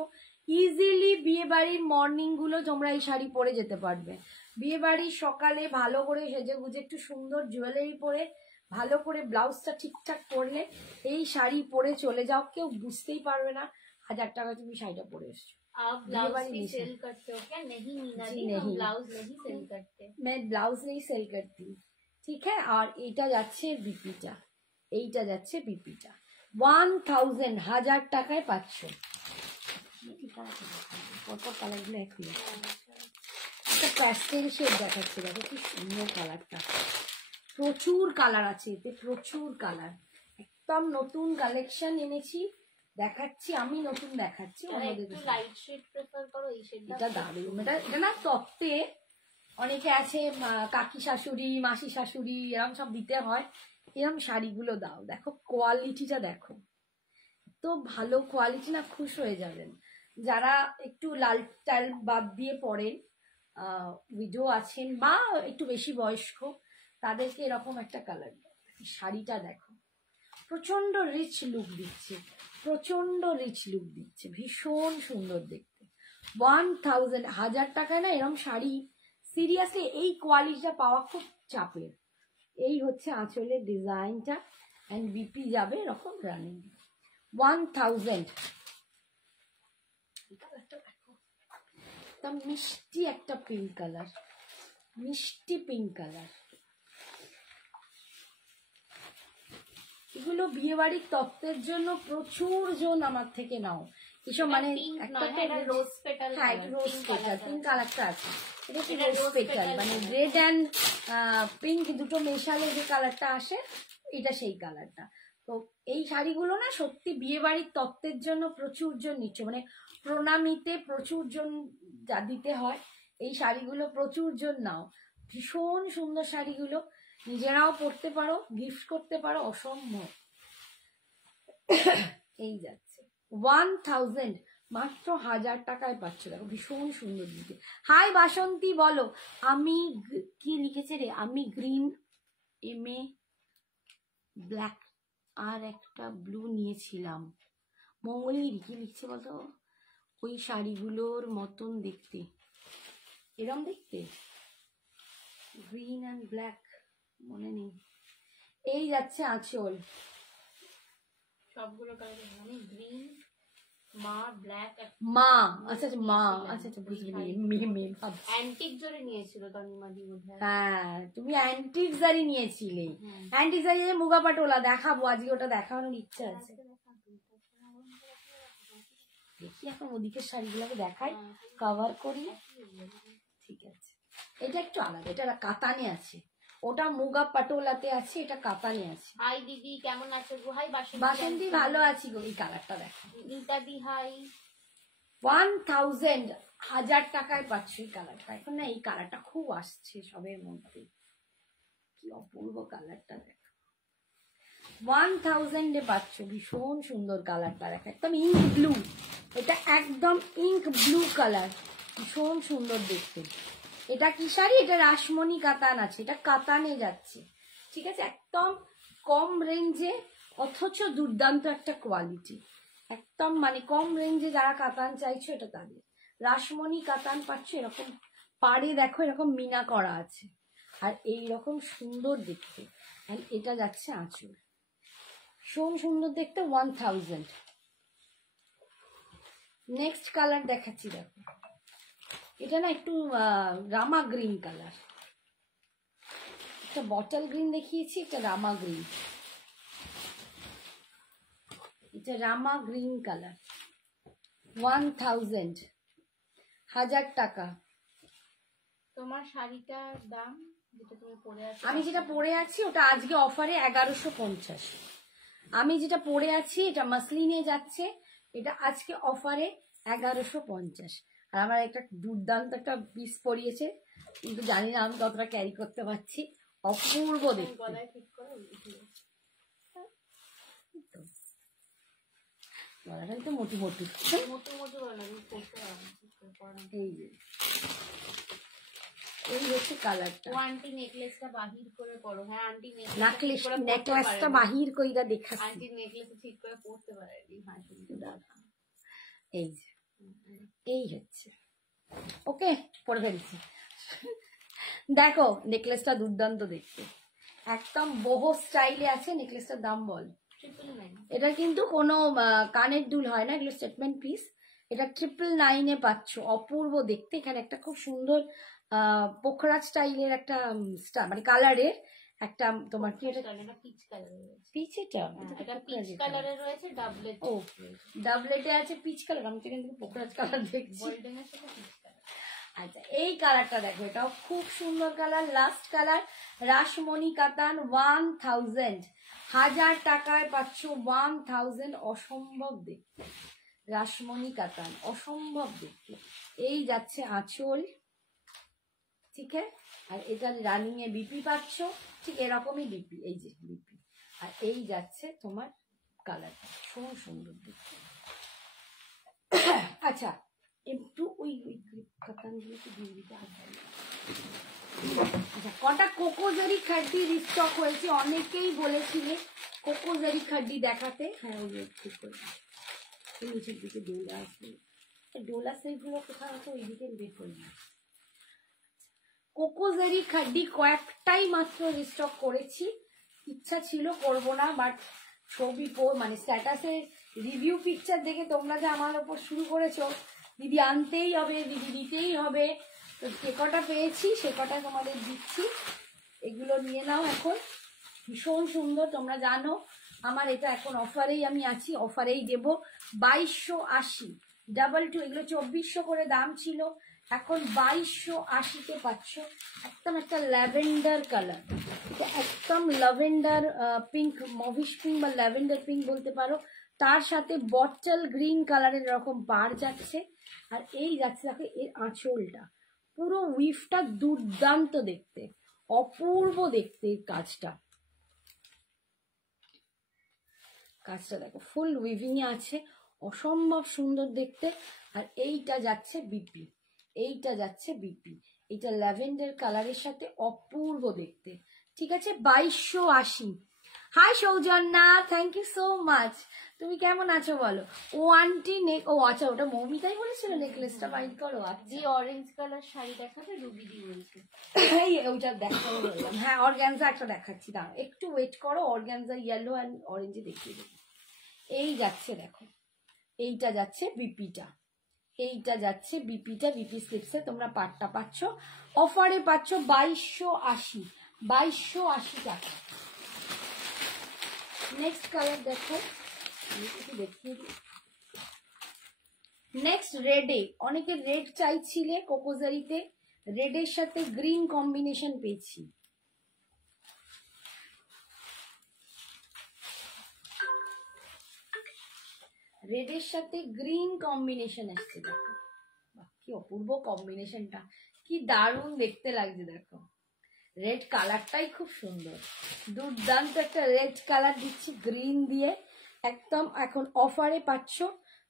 ইজিলি বিয়ে বাড়ির মর্নিং গুলো তোমরা এই শাড়ি পরে যেতে পারবে। বিয়ে বাড়ির সকালে ভালো করে সেজে গুজে একটু সুন্দর জুয়েলারি পরে ভালো করে ব্লাউজটা ঠিকঠাক করলে এই শাড়ি পরে চলে যাও, কেউ বুঝতেই পারবে না 1000 টাকা তুমি শাড়িটা পরে এসছো। आप ब्लाउज भी सेल करते हो क्या? नहीं मीना जी, हम ब्लाउज नहीं सेल करते। मैं ब्लाउज नहीं सेल करती, ठीक है। আর এইটা যাচ্ছে বিপিটা, এইটা যাচ্ছে বিপিটা। 1000, 1000 টাকায় পাচ্ছ। পরপর কালারগুলো একই, একটা প্যাস্টেল শেড দেখাচ্ছে, দেখো কি সুন্দর কালারটা, প্রচুর কালার আছে এতে, প্রচুর কালার। একদম নতুন কালেকশন এনেছি, দেখাচ্ছি আমি, নতুন দেখাচ্ছি। লাইট শেড প্রেফার করো, এই শেডটা এটা দারুণ, এটা না তত্ত্বে অনেকে আছে কাকি শাশুড়ি মাসি শাশুড়ি এরকম সব দিতে হয়, এরকম শাড়িগুলো দাও। দেখো কোয়ালিটিটা দেখো, তো ভালো কোয়ালিটি না, খুশ হয়ে যাবেন। যারা একটু লাল টাল বাদ দিয়ে পড়েন, ভিডিও আছেন বা একটু বেশি বয়স্ক, তাদেরকে এরকম একটা কালার, শাড়িটা দেখো প্রচন্ড রিচ লুক দিচ্ছে, প্রচন্ড রিচ লুক দিচ্ছে, ভীষণ সুন্দর দেখতে। 1000, 1000 টাকায় না এরকম শাড়ি সিরিয়াসলি এই কোয়ালিটিটা পাওয়া খুব চাপের। এই হচ্ছে আঁচলের ডিজাইনটা, এন্ড বিপি যাবে এরকম রানিং। 1000। একদম মিষ্টি একটা পিঙ্ক কালার, মিষ্টি পিঙ্ক কালার। এগুলো বিয়ে বাড়ির তত্ত্বের জন্য প্রচুর জন আমার থেকে নাও, এসব মানে একটা রোজ পেটাল, হ্যাঁ রোজ পেটাল পিঙ্ক কালারটা আছে, এটা কি রোজ পেটাল মানে রেড অ্যান্ড পিঙ্ক দুটো মেশালে যে কালারটা আসে, এটা সেই কালারটা। তো এই শাড়িগুলো না সত্যি বিয়ে বাড়ির তত্ত্বের জন্য প্রচুর জন নিচ্ছে, মানে প্রণামীতে প্রচুর জন যা দিতে হয়, এই শাড়িগুলো প্রচুর জন নাও। ভীষণ সুন্দর শাড়িগুলো, নিজেরাও পরতে পারো, গিফট করতে পারো, অসম্ভব। এই যাচ্ছে 1000, মাত্র 1000 টাকায় পাচ্ছ। দেখো ভীষণ সুন্দর দিকে। হাই বাসন্তী বলো, আমি কি লিখেছে রে, আমি গ্রিন এমএ ব্ল্যাক আর একটা ব্লু নিয়েছিলাম। মঙ্গলগিরি কি লিখছে বলতো, ওই শাড়িগুলোর মতন দেখতে, এরম দেখতে, গ্রিন অ্যান্ড ব্ল্যাক মনে নেই। এই যাচ্ছে আঁচল, সবগুলো কালার মানে গ্রিন, মা ব্ল্যাক, মা আচ্ছা আচ্ছা মা আচ্ছা আচ্ছা বুঝলি, মেয়ে ভাবছি অ্যান্টিক জোরে নিয়েছিল তনিমা দি বোধহয়। হ্যাঁ তুমি অ্যান্টিক জারি নিয়েছিলে, অ্যান্টিক জারি মুগা পাটোলা দেখাবো আজকে, ওটা দেখানোর ইচ্ছা আছে। দেখি এখন ওদিকের শাড়িগুলোকে দেখাই, কভার করি, ঠিক আছে। এটা একটু আলাদা, এটা কাতানে আছে, ওটা মুগা পাটোলাতে আছে, এটা কাতানে আছে। হাই দিদি কেমন আছো গো? হাই বাসন্তী ভালো আছি গো। এই কালারটা দেখো গীতা দি হাই। 1000, 1000 টাকায় পাচ্ছ এই কালারটা। এখন না এই কালারটা খুব আসছে সবের মধ্যে, কি অপূর্ব কালারটা দেখো। 1000 এ পাচ্ছ, ভীষণ সুন্দর কালারটা দেখো, একদম ইঙ্ক ব্লু, এটা একদম ইঙ্ক ব্লু কালার, ভীষণ সুন্দর দেখতে। এটা কি শাড়ি? এটা রাসমণি কাতান আছে, এটা কাতানে যাচ্ছে, ঠিক আছে, একদম কম রেঞ্জে অথচ দুর্দান্ত একটা কোয়ালিটি, একদম মানে কম রেঞ্জে যারা কাতান চাইছো এটা তাদের। রাসমণি কাতান পাচ্ছ, এরকম পাড়ে দেখো এরকম মিনা করা আছে, আর এইরকম সুন্দর দেখতে। আর এটা যাচ্ছে আঁচল, ভীষণ সুন্দর দেখতে, 1000। নেক্সট কালার দেখাচ্ছি, দেখো এটা না একটু রামা গ্রিন কালার, একটা বটল গ্রিন দেখিয়েছি, একটা রামা গ্রিন, এটা রামা গ্রিন কালার, 1000, 1000 টাকা। তোমার শাড়িটার দাম যেটা তুমি পরে আছো? আমি যেটা পরে আছি ওটা আজকে অফারে 1150। আমি যেটা পরে আছি এটা মাসলিনে যাচ্ছে, এটা আজকে অফারে 1150। আর আমার একটা দুর্দান্ত একটা পিস পরিয়েছে, কিন্তু জানি না আমি কতটা ক্যারি করতে পারছি, অপূর্ব দেখতে। গলায় ঠিক করো, গলাটাই তো মোটি মোটি, মোটো মোটো গলা পরতে পারো। এই হচ্ছে কালারটা। ও আন্টি নেকলেসটা বাহির করে পরো। হ্যাঁ আন্টি নেকলেসটা বাহির কইরা দেখাচ্ছি, আন্টি নেকলেস ঠিক করে পরতে পারেনি। এই যে এই হচ্ছে, ওকে পরে ফেলছি। দেখো নেকলেসটা দুর্দান্ত দেখতে, একদম বহু স্টাইলে আছে। নেকলেসটার দাম বল? এটা কিন্তু কোনো কানের দুল হয় না, এগুলো স্টেটমেন্ট পিস। এটা 999 পাচ্ছ, অপূর্ব দেখতে। এখানে একটা খুব সুন্দর পোখরা স্টাইলের একটা মানে কালারের একটা তোমার কি, এটা পিচ কালারের রয়েছে, পিচ, এটা পিচ কালারের রয়েছে, ডাবলেট। ও ডাবলেটে আছে পিচ কালার, আমি তো কিন্তু পোখরা কালার দেখছি। গোল্ডেন এর সাথে পিচ কালার। আচ্ছা এই কালারটা দেখো, এটাও খুব সুন্দর কালার, লাস্ট কালার, রাসমণি কাতান, 1000, 1000 টাকায় পাচ্ছ, 1000, অসম্ভব দেখতে, রাসমণি কাতান, অসম্ভব দেখতে। এই যাচ্ছে আঁচল, ঠিক আছে, আর এটা রানিং এ বিপি পাচ্ছ, ঠিক এরকমই বিপি, এই যে বিপি, আর এই যাচ্ছে তোমার কালারটা, ভীষণ সুন্দর দেখতে। আচ্ছা একটু ওই কাতানগুলো একটু দিয়ে দিতে হবে। আচ্ছা কটা কোকোজারি খাড্ডি রিস্টক হয়েছে, অনেকেই বলেছিলে কোকোজারি খাড্ডি দেখাতে। হ্যাঁ ওই ঠিক করে নিচের দিকে ডোলা আসবে, ডোলা সেইগুলো কোথাও আছে ওই দিকে বের করে না। কোকোজারি খাড্ডি কয়েকটাই মাত্র রিস্টক করেছি, ইচ্ছা ছিল করব না, বাট ছবি মানে স্ট্যাটাসে রিভিউ পিকচার দেখে তোমরা যে আমার ওপর শুরু করেছো দিদি আনতেই হবে, দিদি দিতেই হবে, তো যে কটা পেয়েছি সে কটা তোমাদের দিচ্ছি। এগুলো নিয়ে নাও, এখন ভীষণ সুন্দর। তোমরা জানো আমার এটা এখন অফারেই আমি আছি, অফারেই দেব 2280, 22, এগুলো 2400 করে দাম ছিল, এখন 2280-তে পাচ্ছ। একদম একটা ল্যাভেন্ডার কালার, এটা একদম ল্যাভেন্ডার পিঙ্ক, মভিশ পিঙ্ক বা ল্যাভেন্ডার পিঙ্ক বলতে পারো, তার সাথে বটল গ্রিন কালারের এরকম বার যাচ্ছে, আর এই যাচ্ছে দেখো এর আঁচলটা, পুরো উইফটা দুর্দান্ত দেখতে, অপূর্ব দেখতে কাজটা, কাজটা দেখো ফুল উইভিং এ আছে, অসম্ভব সুন্দর দেখতে। আর এইটা যাচ্ছে বিপি, এইটা যাচ্ছে বিপি, এইটা ল্যাভেন্ডার কালারের সাথে অপূর্ব দেখতে, ঠিক আছে, 2280। Hi Soujanya, thank you so much. তুমি কেমন আছো বলো? ও আন্টি ও আচ্ছা ওটা মৌমিতাই বলেছিল নেকলেসটা বাইর করো। যে অরেঞ্জ কালার শাড়ি দেখাবে রুবি দি বলছে, এই ওইটা দেখাবো বললাম। হ্যাঁ অর্গানজা একটা দেখাচ্ছি, দাঁড়াও একটু ওয়েট করো, অর্গানজা ইয়েলো অ্যান্ড অরেঞ্জে দেখিয়ে দেবো। এই যাচ্ছে দেখো, এইটা যাচ্ছে বিপিটা, এইটা যাচ্ছে বিপিটা, বিপি স্লিপসে তোমরা পাটটা পাচ্ছ, অফারে পাচ্ছ 2280, 2280 টাকা। নেক্সট কালার দেখো, দেখিয়ে দিই। নেক্সট রেডে, অনেকে রেড চাইছিলে কোকোজারিতে, রেডের সাথে গ্রিন কম্বিনেশন পেয়েছি। রেডের সাথে গ্রিন কম্বিনেশন আসছে দেখো, কি কি অপূর্ব কম্বিনেশনটা, কি দারুণ দেখতে লাগছে দেখো। রেড কালারটাই খুব সুন্দর, দুর্দান্ত একটা রেড কালার দিচ্ছি গ্রিন দিয়ে, একদম এখন অফারে পাচ্ছ।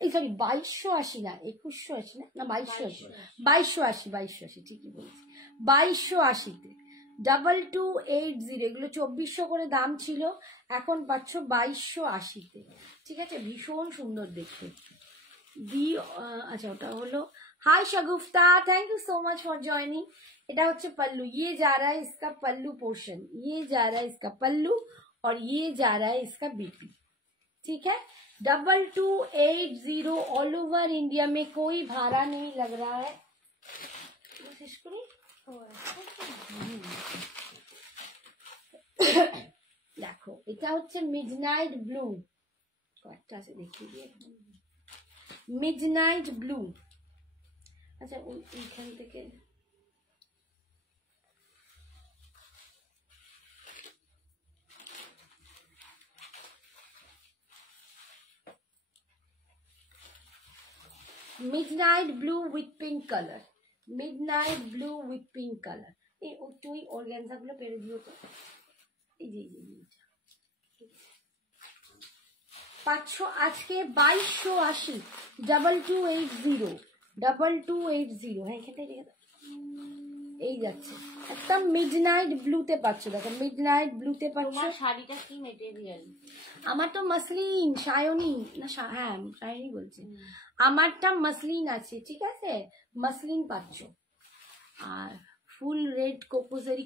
এই সরি 2280 না 2180 না 2280, 2280 ঠিকই বলছি, 2280-তে 2280। এগুলো 2400 করে দাম ছিল, এখন পাচ্ছ 2280-তে। ঠিক আছে, ভীষণ সুন্দর দেখতে। আচ্ছা ওটা হলো hi Shagufta, thank you so much for joining. এটা হচ্ছে पल्लू, ये जा रहा है इसका पल्लू पोर्शन, ये जा रहा है इसका पल्लू और ये जा रहा है इसका बीपी। ठीक है, 2280 ऑल ओवर इंडिया में, कोई भाड़ा नहीं लग रहा है। দেখো এটা হচ্ছে মিডনাইট ব্লু, কয়েকটা আছে দেখিয়ে দিয়ে, মিডনাইট ব্লু। আচ্ছা ওইখান থেকে midnight blue with pink colour, midnight blue with pink colour. এই ওই অর্গানজা গুলো পেরে দিও তো, এই যে পাঁচশো আজকে 2280, 2280, 2280। হ্যাঁ খেতে এই যাচ্ছে একদম মিডনাইট ব্লুতে পাচ্ছ, দেখো মিডনাইট ব্লুতে পাচ্ছ। শাড়িটা কি মেটেরিয়াল? আমার তো মসলিন সায়নী না, হ্যাঁ সায়নী বলছে, আমারটা মসলিন আছে। ঠিক আছে, মসলিন পাচ্ছ। আর ফুল রেড কোকোজারি,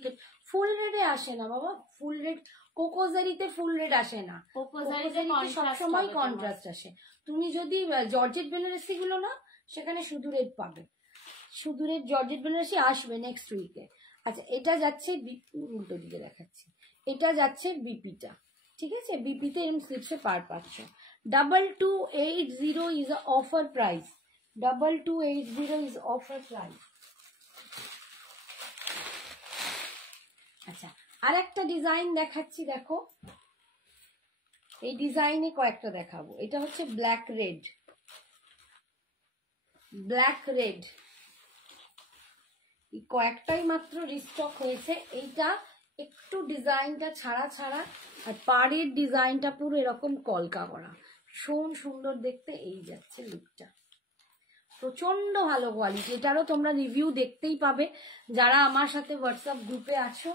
ফুল রেডে আসে না বাবা, ফুল রেড কোকোজারিতে ফুল রেড আসে না, কোকোজারিতে সবসময় কন্ট্রাস্ট আসে। তুমি যদি জর্জেট বেনারসি গুলো না, সেখানে শুধু রেড পাবে, শুধু রেড জর্জেট বেনারসি আসবে নেক্সট উইকে। আচ্ছা এটা যাচ্ছে উল্টো দিকে দেখাচ্ছি, এটা যাচ্ছে বিপিটা। ঠিক আছে, বিপিতে এরকম স্লিপসে পার পাচ্ছ। 2280 is offer price, 2280 is offer price. আচ্ছা আর একটা ডিজাইন দেখাচ্ছি, দেখো এই ডিজাইনে কয়েকটা দেখাবো। এটা হচ্ছে ব্ল্যাক রেড, ব্ল্যাক রেড কয়েকটাই মাত্র রিস্টক হয়েছে। এইটা একটু ডিজাইনটা ছাড়া ছাড়া, আর পাড়ের ডিজাইনটা পুরো এরকম কলকা করা, ভীষণ সুন্দর দেখতে। এই যাচ্ছে লুকটা, প্রচন্ড ভালো কোয়ালিটি। এটারও তোমরা রিভিউ দেখতেই পাবে যারা আমার সাথে হোয়াটসঅ্যাপ গ্রুপে আছো।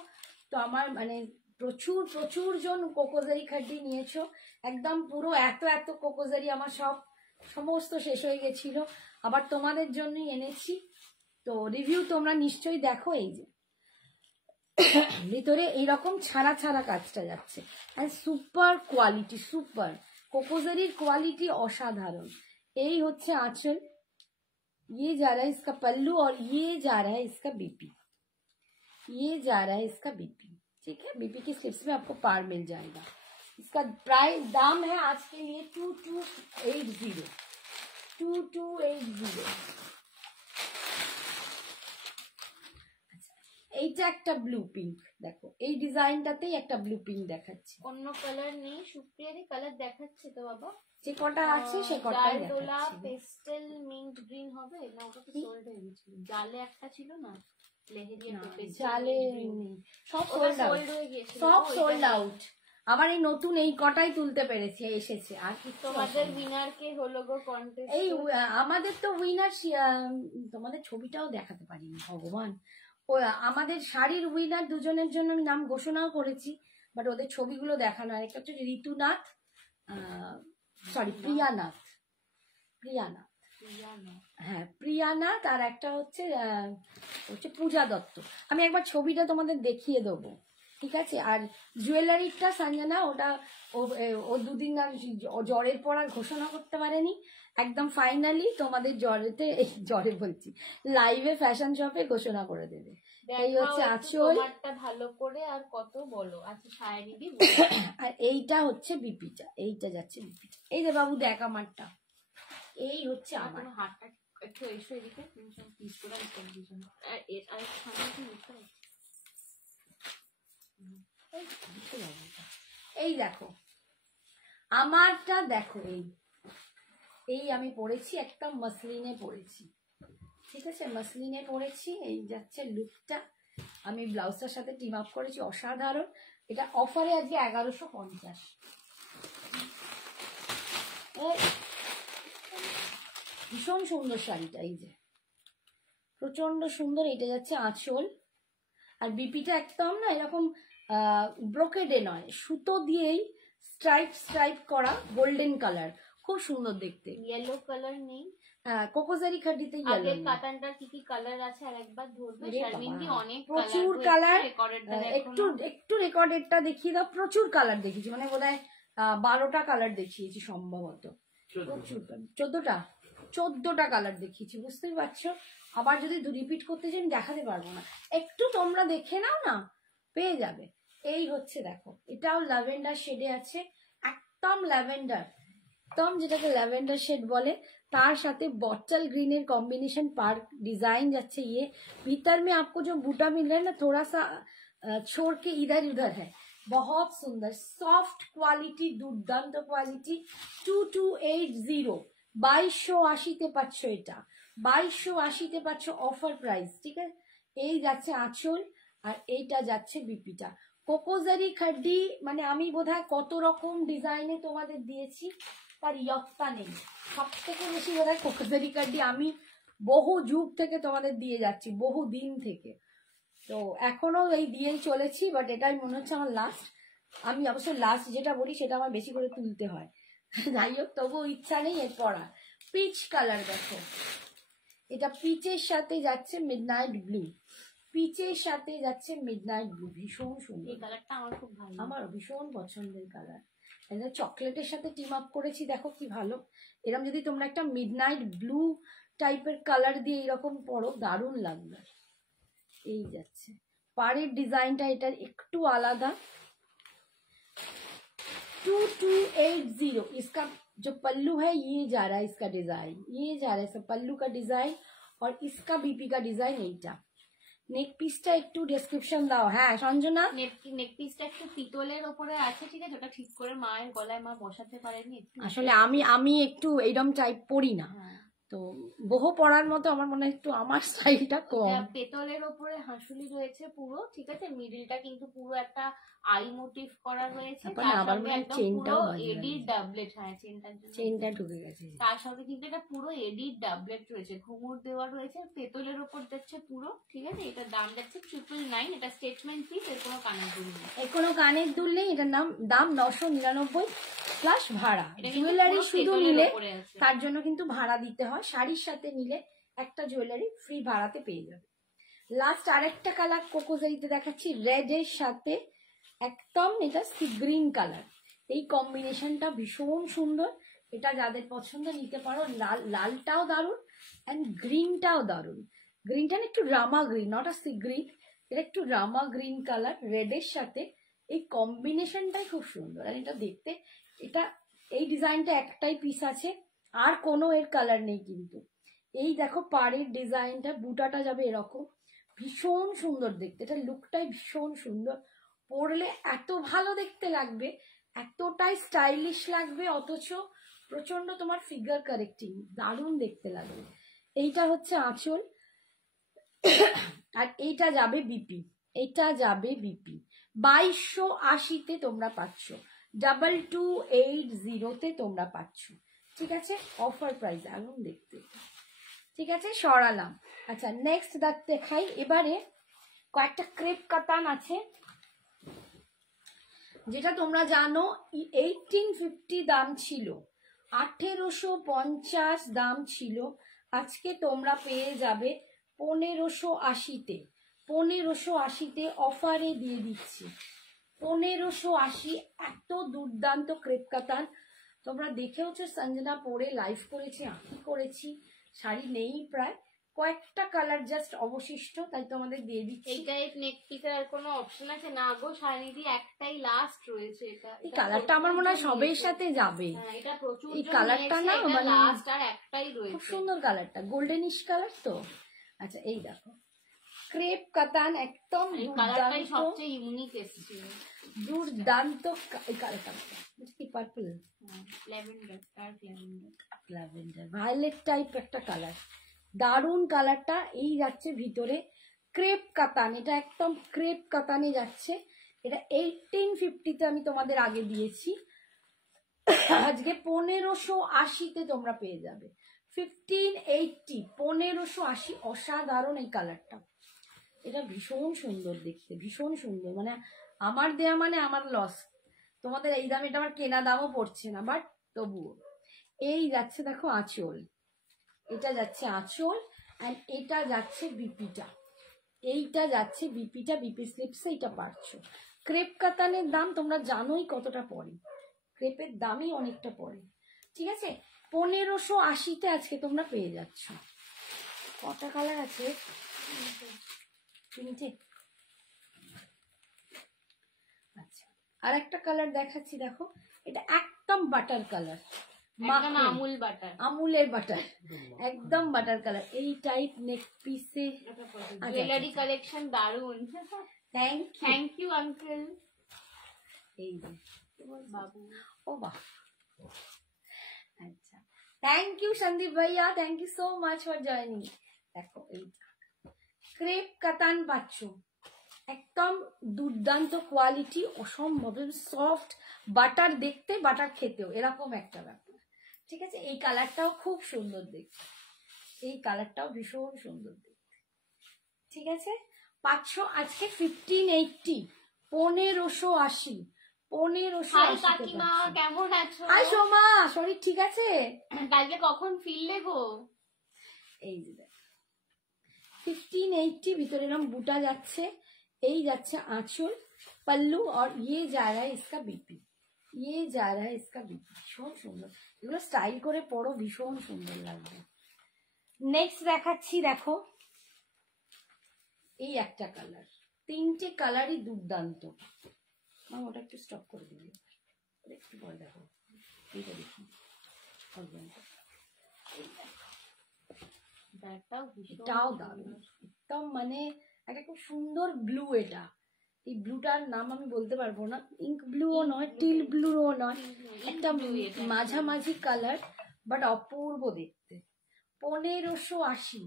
তো আমার মানে প্রচুর প্রচুর জন কোকোজারি খাড্ডি নিয়েছো, একদম পুরো এত এত কোকোজারি আমার সমস্ত শেষ হয়ে গেছিল, আবার তোমাদের জন্যই এনেছি। তো রিভিউ তোমরা নিশ্চয়ই দেখো। এই যে ভিতরে এইরকম ছাড়া ছাড়া কাজটা যাচ্ছে, আর সুপার কোয়ালিটি, সুপার কোকোজারির কোয়ালিটি অসাধারণ। এই হচ্ছে आंचल, ये जा रहा है इसका पल्लू और ये जा रहा है इसका बीपी, ये जा रहा है इसका बीपी। ठीक है, बीपी की स्लिप्स में आपको पार मिल जाएगा। इसका प्राइस दाम है आज के लिए 2280, 2280। এইটা একটা ব্লু পিঙ্ক, দেখো এই ডিজাইনটাতেই একটা ব্লু পিঙ্ক দেখাচ্ছি, অন্য কালার নেই। সুপ্রিয়ারই কালার দেখাচ্ছে তো বাবা, যে কটা আছে সে কটাই ডালডোলা দেখাচ্ছি। পেস্টেল মিন্ট গ্রিন হবে না? ওটা তো সোল্ড হয়ে গেছিল। জালে একটা ছিল না, লেহেরিয়া জালে সব সোল্ড হয়ে গিয়েছিল, সব সোল্ড আউট। আবার এই নতুন এই কটাই তুলতে পেরেছি, এসেছে। আর কি তোমাদের উইনার কে হলো গো কন্টেস্ট? এই আমাদের তো উইনার, তোমাদের ছবিটাও দেখাতে পারিনি ভগবান। ও আমাদের শাড়ির উইনার দুজনের জন্য আমি নাম ঘোষণাও করেছি, বাট ওদের ছবিগুলো দেখানো। আর একটা হচ্ছে ঋতুনাথ, সরি প্রিয়ানাথ, প্রিয়ানাথ, হ্যাঁ প্রিয়ানাথ। আর একটা হচ্ছে পূজা দত্ত। আমি একবার ছবিটা তোমাদের দেখিয়ে দেবো, ঠিক আছে? আর জুয়েলারিটা সঞ্জনা, ওটা ও দুদিন জ্বরের পর আর ঘোষণা করতে পারেনি, একদম ফাইনালি তোমাদের জ্বরে বলছি লাইভে ফ্যাশন শপে ঘোষণা করে দেবে। এই হচ্ছে আঁচল, ভালো করে আর কত বলো। আচ্ছা শাড়ি দি। আর এইটা হচ্ছে বিপিটা, এইটা যাচ্ছে বিপিটা। এই যে বাবু দেখ আমারটা, এই হচ্ছে আমার হাতটা একটু এসো এদিকে, পিস করে দিয়েছেন। আর আর সামনে কি লিখতে আছে? এই দেখো আমারটা, দেখো এই আমি পরেছি একটা মসলিনে পরেছি, ঠিক আছে, মাসলিনে পরেছি, এই যাচ্ছে লুকটা। আমি ব্লাউজটার সাথে টিম আপ করেছি, অসাধারণ। এটা অফারে আজকে 1150। ভীষণ সুন্দর শাড়িটা, এই যে প্রচন্ড সুন্দর। এটা যাচ্ছে আঁচল, আর বিপিটা একদম না এরকম ব্রোকেডে নয়, সুতো দিয়েই স্ট্রাইপ স্ট্রাইপ করা, গোল্ডেন কালার, খুব সুন্দর দেখতে। ইয়েলো কালার নেই, হ্যাঁ কোকোজারি খাডিতে আগের কাটানটার কি কি কালার আছে আর একবার ধরবে। শারমিনদি অনেক প্রচুর কালার, একটু একটু রেকর্ডেডটা দেখিয়ে দাও। প্রচুর কালার দেখিয়েছি, মানে বোধহয় 12টা কালার দেখিয়েছি সম্ভবত, প্রচুর, 14টা কালার দেখিয়েছি, বুঝতেই পারছো। আবার যদি রিপিট করতে চাই আমি দেখাতে পারবো না, একটু তোমরা দেখে নাও না, পেয়ে যাবে। এই হচ্ছে দেখো, এটাও ল্যাভেন্ডার শেডে আছে, একদম ল্যাভেন্ডার, একদম যেটাকে ল্যাভেন্ডার শেড বলে, तार साथे बॉटल ग्रीन कॉम्बिनेशन पार डिजाइन जाच्छे। ये भीतर में आपको जो बूटा मिल रहा है ना, थोड़ा सा छोड़ के इधर उधर है, बहुत सुंदर सॉफ्ट क्वालिटी, दुर्दाন্ত क्वालिटी। 2280 2280 পাচ্ছো, এটা 2280 পাচ্ছো অফার প্রাইস, ঠিক আছে। এই যাচ্ছে আঁচল আর এইটা যাচ্ছে বিপিটা। কোকোজারি খাড্ডি মানে আমি বোধহয় কত রকম ডিজাইনে তোমাদের দিয়েছি তার ইয়ত্তা নেই। সব থেকে বেশি বোধহয় কোকোজারি খাড্ডি আমি বহু যুগ থেকে তোমাদের দিয়ে যাচ্ছি, বহু দিন থেকে, তো এখনো এই দিয়েই চলেছি। বাট এটাই মনে হচ্ছে আমার লাস্ট। আমি অবশ্য লাস্ট যেটা বলি সেটা আমার বেশি করে তুলতে হয়, যাই হোক তবুও ইচ্ছা নেই এর পড়া। পিচ কালার দেখো, এটা পিচের সাথে যাচ্ছে মিডনাইট ব্লু, পিচের সাথে যাচ্ছে মিডনাইট ব্লু, ভীষণ সুন্দর। এই কালারটা আমার খুব ভালো, আমার ভীষণ পছন্দের কালার। চকলেটের সাথে টিম আপ করেছি, দেখো কি ভালো। এরকম যদি তোমরা একটা মিডনাইট ব্লু টাইপের কালার দিয়ে এরকম পরো, দারুণ লাগবে। এই যাচ্ছে পাড়ের ডিজাইনটা, এটার একটু আলাদা। 2280 इसका जो पल्लू है ये जा रहा है, इसका डिजाइन ये जा रहा है, सब पल्लू का डिजाइन और इसका बीपी का डिजाइन এইটা। নেক পিসটা একটু ডেসক্রিপশন দাও। হ্যাঁ সঞ্জনা, নেক পিসটা একটু পিতলের উপরে আছে, ঠিক আছে, ওটা ঠিক করে মায়ের গলায় মা বসাতে পারেনি একটু। আসলে আমি একটু এইরকম টাইপ পরি না, তো বহু পড়ার মতো আমার মনে হয় একটু আমার স্টাইলটা কম। পেতলের উপরে হাঁসুলি রয়েছে পুরো, ঠিক আছে, মিডলটা কিন্তু পুরো একটা আই মোটিভ করা রয়েছে, তার সঙ্গে একদম পুরো এডি ডাবলেট, হ্যাঁ চেনটার জন্য চেনটা ঢুকে গেছে, তার সঙ্গে কিন্তু এটা পুরো এডি ডাবলেট রয়েছে, ঘুঙুর দেওয়া রয়েছে, পেতলের উপর যাচ্ছে পুরো, ঠিক আছে। এটার দাম যাচ্ছে 999, এটা স্টেটমেন্ট পিস, এর কোনো কানের দুল নেই, এর কোনো কানের দুল নেই। এটার দাম 999 প্লাস ভাড়া। জুয়েলারি শুধু নিলে তার জন্য কিন্তু ভাড়া দিতে হয়, শাড়ির সাথে নিলে একটা জুয়েলারি ফ্রি ভাড়াতে পেয়ে যাবে। লাস্ট আরেকটা কালার কোকোজারিতে দেখাচ্ছি, রেড এর সাথে একদম এটা সি গ্রিন কালার, এই কম্বিনেশনটা ভীষণ সুন্দর। এটা যাদের পছন্দ নিতে পারো। লালটাও দারুণ এন্ড গ্রিনটাও দারুণ। গ্রিনটা একটু Rama green, not a sea green, এটা একটু রামা গ্রিন কালার রেডের সাথে, এই কম্বিনেশনটাই খুব সুন্দর। আর এটা দেখতে, এটা এই ডিজাইনটা একটাই পিস আছে, আর কোনো এর কালার নেই কিন্তু। এই দেখো পাড়ের ডিজাইনটা, বুটাটা যাবে এরকম, ভীষণ সুন্দর দেখতে। এটা লুকটাই ভীষণ সুন্দর, পরলে এত ভালো দেখতে লাগবে, এতটাই স্টাইলিশ লাগবে, অথচ প্রচন্ড তোমার ফিগার কারেক্টিং, দারুণ দেখতে লাগবে। এইটা হচ্ছে আঁচল আর এইটা যাবে বিপি, এটা যাবে বিপি। 2280-তে তোমরা পাচ্ছ, 2280-তে তোমরা পাচ্ছ, ঠিক আছে, অফার প্রাইস, দারুণ দেখতে, ঠিক আছে, সরালাম। আচ্ছা নেক্সট দেখাই। এবারে কয়েকটা ক্রেপ কাতান আছে, যেটা তোমরা জানো 1850 দাম ছিল, 1850 দাম ছিল, আজকে তোমরা পেয়ে যাবে 1580-তে, 1580-তে অফারে দিয়ে দিচ্ছি, 1580। এত দুর্দান্ত ক্রেপ কাতান, তোমরা দেখেওছো সঞ্জনা পরে লাইভ করেছি, আমি করেছি, শাড়ি নেই প্রায়, কয়েকটা কালার জাস্ট অবশিষ্ট, তাই তোমাদের দিয়ে দিচ্ছি। এই টাইপ নেক পিসের আর কোনো অপশন আছে না গো শাড়িদি, একটাই লাস্ট রয়েছে। এটা এই কালারটা আমার মনে হয় সবের সাথে যাবে, এটা প্রচুর, এই কালারটা না মানে লাস্ট আর একটাই রয়েছে, খুব সুন্দর কালারটা, গোল্ডেনিশ কালার তো। আচ্ছা এই দেখো ক্রেপ কাতান, একদম কালারটাই সবচেয়ে ইউনিক এসেছে, দুর্দান্ত। এই কালারটা কি purple, lavender, dark lavender, lavender violet type একটা কালার, দারুণ কালারটা। এই যাচ্ছে ভিতরে ক্রেপ কাতান, এটা একদম ক্রেপ কাতানে যাচ্ছে। এটা 1850-তে আমি তোমাদের আগে দিয়েছি, আজকে 1580-তে তোমরা পেয়ে যাবে। 1580, 1580। অসাধারণ এই কালারটা, এটা ভীষণ সুন্দর দেখতে, ভীষণ সুন্দর। মানে আমার দেয়া মানে আমার লস, তোমাদের এই দামে এটা আমার কেনা দামও পড়ছে না, বাট তবুও। এই যাচ্ছে দেখো আঁচল, এটা যাচ্ছে আঁচল, অ্যান্ড এটা যাচ্ছে বিপিটা, এইটা যাচ্ছে বিপিটা, বিপি স্লিপসে এটা পারছো। ক্রেপ কাতানের দাম তোমরা জানোই কতটা পড়ে, ক্রেপের দামই অনেকটা পড়ে, ঠিক আছে। 1580-তে আজকে তোমরা পেয়ে যাচ্ছ। কটা কালার আছে? 3টে। আচ্ছা, আর একটা কালার দেখাচ্ছি, দেখো এটা একদম বাটার কালার, আমুল বাটার, আমুলের বাটার, একদম বাটার কালার। এই টাইপ নেক পিসে জুয়েলারি কালেকশন দারুন। Thank you uncle. এই বাবু, ও বাহ, আচ্ছা, থ্যাংক ইউ সন্দীপ ভাইয়া, thank you so much for joining. দেখো এইটা ক্রেপ কাতান পাচ্ছ, একদম দুর্দান্ত কোয়ালিটি, অসম্ভব সফট, বাটার দেখতে, বাটার খেতেও, এরকম একটা ব্যাপার, ঠিক আছে। এই কালারটাও খুব সুন্দর দেখতে, এই কালারটাও ভীষণ সুন্দর দেখতে, ঠিক আছে। পাচ্ছ আজকে 1580, 1580, 1580। কাকিমা কেমন আছো? হাই সোমা, শরীর ঠিক আছে? কালকে কখন ফিরলে গো? এই যে 1580 ভিতরে এরকম বুটা যাচ্ছে, এই যাচ্ছে আঁচল, पल्लू और ये जा रहा है इसका बीपी, ये जा रहा है इसका बीपी। ভীষণ সুন্দর, এগুলো স্টাইল করে পরো, ভীষণ সুন্দর লাগবে। নেক্সট দেখাচ্ছি, দেখো এই একটা কালার, 3টে কালারই দুর্দান্ত। ওটা একটু স্টপ করে দিবি, একটু পরে দেখো এইটা দেখি, এটাও দারুণ একদম, মানে একটা খুব সুন্দর ব্লু। এটা এই ব্লুটার নাম আমি বলতে পারবো না, ইঙ্ক ব্লুও নয়, টিল ব্লুও নয়, একটা মাঝামাঝি কালার, বাট অপূর্ব দেখতে। 1580,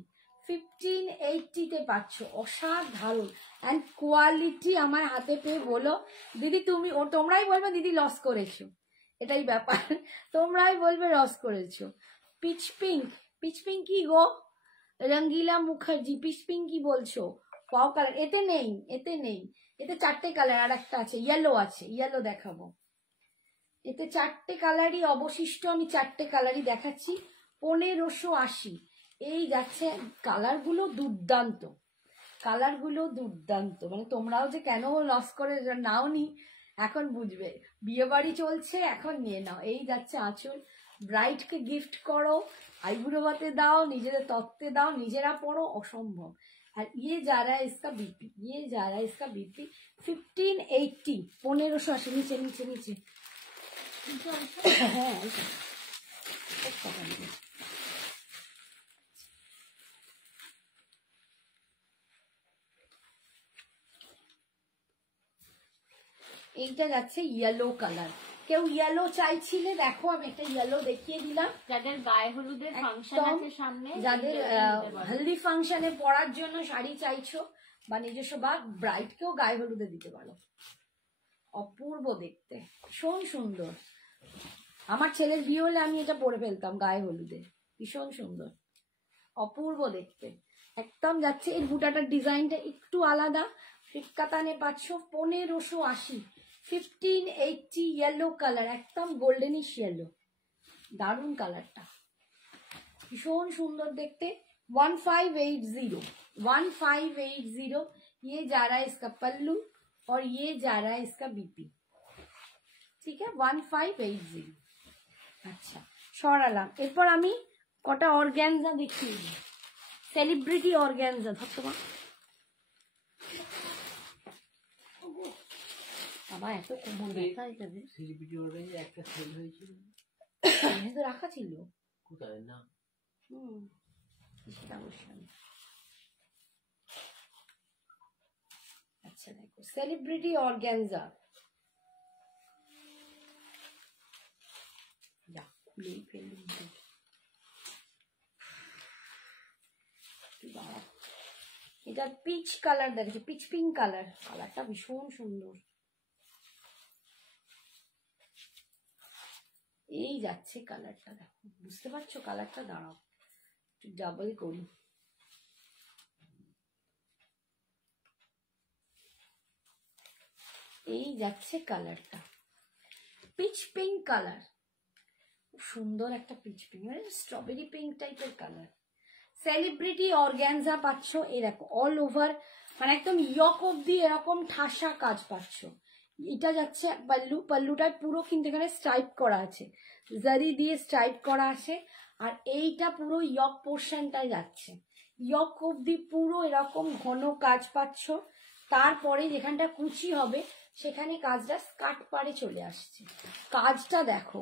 1580-তে পাচ্ছ, অসাধারণ। অ্যান্ড কোয়ালিটি আমার হাতে পেয়ে বলো দিদি তুমি, তোমরাই বলবে দিদি লস করেছো, এটাই ব্যাপার, তোমরাই বলবে লস করেছো। পিচ পিঙ্ক, পিচ পিঙ্ক কি গো? রঙ্গিলা মুখার্জি, পিচ পিঙ্ক কি বলছো? পাও কালার এতে নেই, এতে নেই, এতে 4টে কালার, আর একটা আছে ইয়েলো, আছে ইয়েলো দেখাবো। এতে 4টে কালারই অবশিষ্ট, আমি 4টে কালারই দেখাচ্ছি। 1580, এই যাচ্ছে, কালারগুলো দুর্দান্ত, কালারগুলো দুর্দান্ত, মানে তোমরাও যে কেন লস করে নাও নি এখন বুঝবে, বিয়ে বাড়ি চলছে এখন নিয়ে নাও। এই যাচ্ছে আঁচল, ব্রাইডকে গিফট করো, আইবুড়োভাতে দাও, নিজেদের তত্ত্বে দাও, নিজেরা পড়ো, অসম্ভব। আর ইয়ে যারা ইসকা বিপি, ইয়ে যারা ইসকা বিপি 1580, 1580, নিচে নিচে নিচে, হ্যাঁ এইটা যাচ্ছে ইয়েলো কালার। কেউ ইয়েলো চাইছিলে, দেখো আমি একটা ইয়েলো দেখিয়ে দিলাম। যাদের গায়ে হলুদের ফাংশন আছে সামনে, যাদের হলদি ফাংশনে পরার জন্য শাড়ি চাইছো, বা নিজস্ব বা ব্রাইডকেও গায়ে হলুদে দিতে পারো, অপূর্ব দেখতে, ভীষণ সুন্দর। আমার ছেলের বিয়ে হলে আমি এটা পরে ফেলতাম গায়ে হলুদে, ভীষণ সুন্দর, অপূর্ব দেখতে, একদম যাচ্ছে। এই বুটাটার ডিজাইনটা একটু আলাদা, ফিটকাতানে পাচ্ছ 1580, 1580, ইয়েলো কালার, একদম গোল্ডেনিশ ইয়েলো, দারুণ কালারটা, ভীষণ সুন্দর দেখতে। 1580, 1580, ये जा रहा है इसका पल्लू और ये जा रहा है इसका बीपी, ঠিক আছে। 1580। আচ্ছা সরালাম, এরপর আমি কটা অর্গ্যানজা দেখিয়ে দিই, সেলিব্রিটি অর্গ্যানজা। ধর তোমার বাবা এত কোমর ব্যথা, এখানে সেলিব্রিটি অর্গানাইজে একটা সেল হয়েছিল, তো রাখা ছিল কোথায় না? সেটা অবশ্যই। আচ্ছা দেখো সেলিব্রিটি অর্গ্যানজা, খুলেই ফেললাম, এটা পিচ কালার দেখেছি, পিচ পিঙ্ক কালার, কালারটা ভীষণ সুন্দর। এই যাচ্ছে কালারটা, দেখো বুঝতে পারছো কালারটা, দাঁড়াও একটু ডাবল করি। এই যাচ্ছে কালারটা, পিচ পিঙ্ক কালার, খুব সুন্দর একটা পিচ পিঙ্ক, মানে স্ট্রবেরি পিঙ্ক টাইপের কালার। সেলিব্রিটি অর্গ্যানজা পাচ্ছ, এই দেখো অল ওভার, মানে একদম ইয়ক অব্দি এরকম ঠাসা কাজ পাচ্ছ। এটা যাচ্ছে পাল্লু, পাল্লুটায় পুরো কিন্তু এখানে স্ট্রাইপ করা আছে, জারি দিয়ে স্ট্রাইপ করা আছে। আর এইটা পুরো ইয়ক পোর্শনটায় যাচ্ছে, ইয়ক অব্দি পুরো এরকম ঘন কাজ পাচ্ছ। তারপরে যেখানটা কুচি হবে সেখানে কাজটা স্কার্ট পাড়ে চলে আসছে। কাজটা দেখো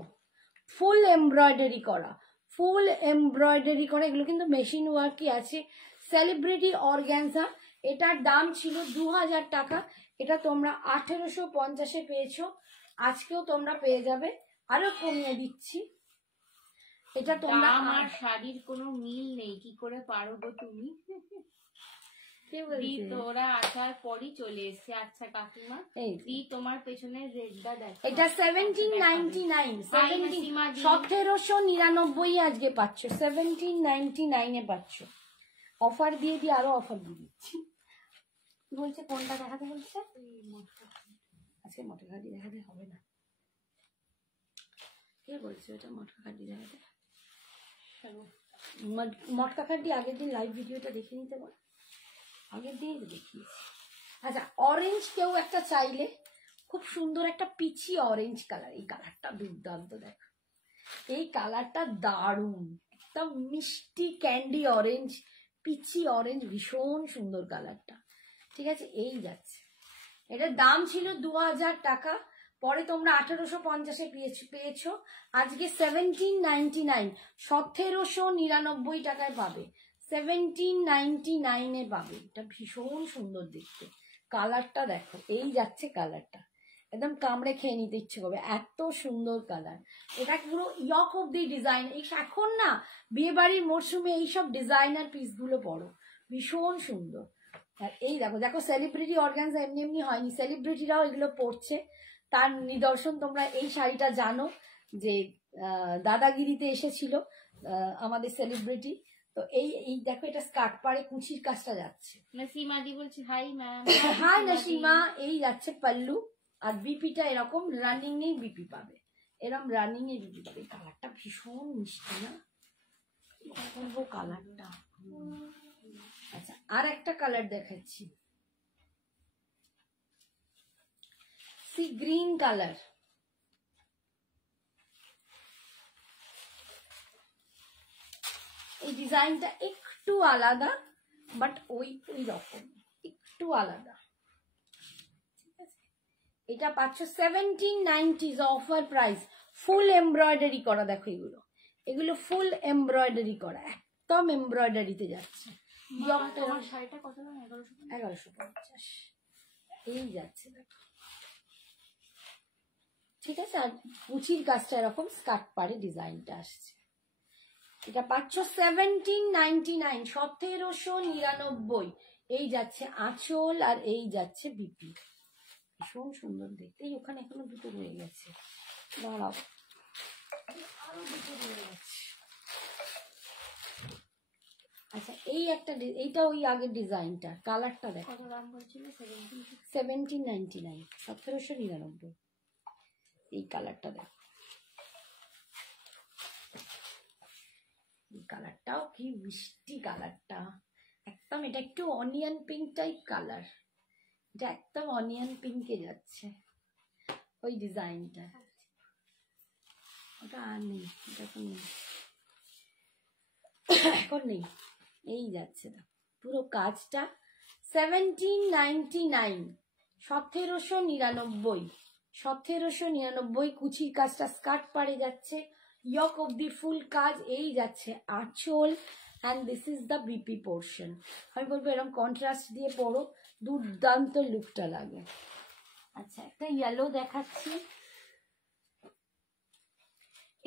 ফুল এমব্রয়ডারি করা, ফুল এমব্রয়ডারি করা, এগুলো কিন্তু মেশিন ওয়ার্কই আছে। সেলিব্রিটি অর্গ্যানজা, এটার দাম ছিল 2000 টাকা, এটা তোমরা 1850-এ পেয়েছো, আজকেও তোমরা পেয়ে যাবে, আরো কমিয়ে দিচ্ছি। এটা তোমরা, আমার শাড়ির কোনো মিল নেই, কি করে পারো গো তুমি? তোরা আসার পরই চলে এসছে। আচ্ছা কাকিমা, এই তোমার পেছনে রেডটা দেখো, এটা 1799, 1799 আজকে পাচ্ছ, 1799-এ পাচ্ছ। অফার দিয়ে দিয়ে আরো অফার দিয়ে দিচ্ছি। কি বলছে, কোনটা দেখাতে বলছে? আজকে মটরঘাটি দেখাতে হবে না, কে বলছে ওটা মটরঘাটি দেখাতে? মটকাখাটি আগের দিন লাইভ ভিডিওটা দেখে নিতে বল, আগের দিনই দেখিয়েছি। আচ্ছা, অরেঞ্জ কেউ একটা চাইলে, খুব সুন্দর একটা পিচি অরেঞ্জ কালার, এই কালারটা দুর্দান্ত, দেখো এই কালারটা দারুণ, একদম মিষ্টি ক্যান্ডি অরেঞ্জ, পিচি অরেঞ্জ, ভীষণ সুন্দর কালারটা। ঠিক আছে, এই যাচ্ছে, এটার দাম ছিল 2000 টাকা, পরে তোমরা 1850-এ পেয়েছো, আজকে 1799, 1799 টাকায় পাবে, 1799-এ পাবে। এটা ভীষণ সুন্দর দেখতে, কালারটা দেখো, এই যাচ্ছে কালারটা, একদম কামড়ে খেয়ে নিতে ইচ্ছে করবে, এত সুন্দর কালার। এটা পুরো ইয়ক অব্দি ডিজাইন, এই এখন না বিয়ে বাড়ির মরশুমে এইসব ডিজাইনার পিসগুলো পরো, ভীষণ সুন্দর। আর এই দেখো, দেখো সেলিব্রিটি অর্গানজা এমনি এমনি হয়নি, সেলিব্রিটিরাও এগুলো পরছে, তার নিদর্শন তোমরা এই শাড়িটা জানো যে দাদাগিরিতে এসেছিল আমাদের সেলিব্রিটি, তো এই দেখো এটা স্কার্ট পাড়ে কুচির কাজটা যাচ্ছে। নসিমাদি বলছি হাই ম্যাম। হাই নসিমা, এই যাচ্ছে পাল্লু, আর বিপিটা এরকম রানিং নেই, বিপি পাবে, এরকম রানিং এ বিপি পাবে। কালারটা ভীষণ মিষ্টি না, বলবো কালারটা। আচ্ছা, আর একটা কালার দেখাচ্ছি, সি গ্রিন কালার, এই ডিজাইনটা একটু আলাদা, বাট ওই রকম একটু আলাদা। ঠিক আছে, এটা পাচ্ছ 1790 অফার প্রাইস, ফুল এমব্রয়ডারি করা, দেখো এগুলো, এগুলো ফুল এমব্রয়ডারি করা, একদম এমব্রয়ডারিতে যাচ্ছে। তোমার শাড়িটা কত দাম? 1150, এই যাচ্ছে দেখো। ঠিক আছে, আর কুচির কাজটা এরকম স্কার্ট পাড়ে ডিজাইনটা আসছে। এটা পাচ্ছ 1799, 1799, এই যাচ্ছে আঁচল, আর এই যাচ্ছে বিপি, ভীষণ সুন্দর দেখতে। এই ওখানে এখনো দুটো রয়ে গেছে, দাঁড়াও আরো দুটো রয়ে গেছে। আচ্ছা, এই একটা, এইটা ওই আগের ডিজাইনটা, কালারটা দেখো, 1799, 1799, এই কালারটা দেখো, এই কালারটাও কি মিষ্টি কালারটা, একদম এটা একটু অনিয়ন পিঙ্ক টাইপ কালার, এটা একদম অনিয়ন পিঙ্কে যাচ্ছে ওই ডিজাইনটা। ওটা আর নেই, এটা তো নেই, এখন নেই, এই যাচ্ছে না পুরো কাজটা। 1799, 1799, 1799, কুচির কাজটা স্কার্ট পাড়ে যাচ্ছে, ইয়ক অব্দি ফুল কাজ, এই যাচ্ছে আঁচল, and this is the BP portion. আমি বলবো এরকম কন্ট্রাস্ট দিয়ে পরো, দুর্দান্ত লুকটা লাগে। আচ্ছা, একটা ইয়েলো দেখাচ্ছি,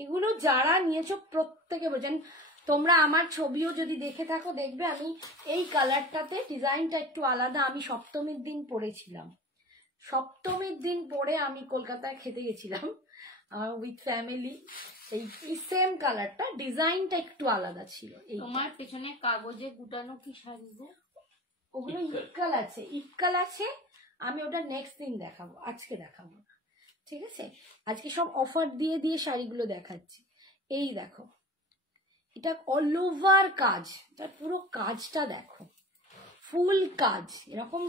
এগুলো যারা নিয়েছো প্রত্যেকে বোঝেন, তোমরা আমার ছবিও যদি দেখে থাকো দেখবে আমি এই কালারটাতে ডিজাইনটা একটু আলাদা। আমি সপ্তমীর দিন পরেছিলাম, সপ্তমীর দিন পরে আমি কলকাতায় খেতে গেছিলাম উইথ ফ্যামিলি। এই সেম কালারটা, ডিজাইনটা একটু আলাদা ছিল। তোমার পেছনে কাগজে গুটানো কি শাড়ি গো? ওগুলো ইক্কাল আছে, ইক্কাল আছে। আমি ওটা নেক্সট দিন দেখাবো, আজকে দেখাবো না, ঠিক আছে? আজকে সব অফার দিয়ে দিয়ে শাড়িগুলো দেখাচ্ছি। এই দেখো, এটা অল ওভার কাজ, তার পুরো কাজটা দেখো, ফুল কাজ। এরকম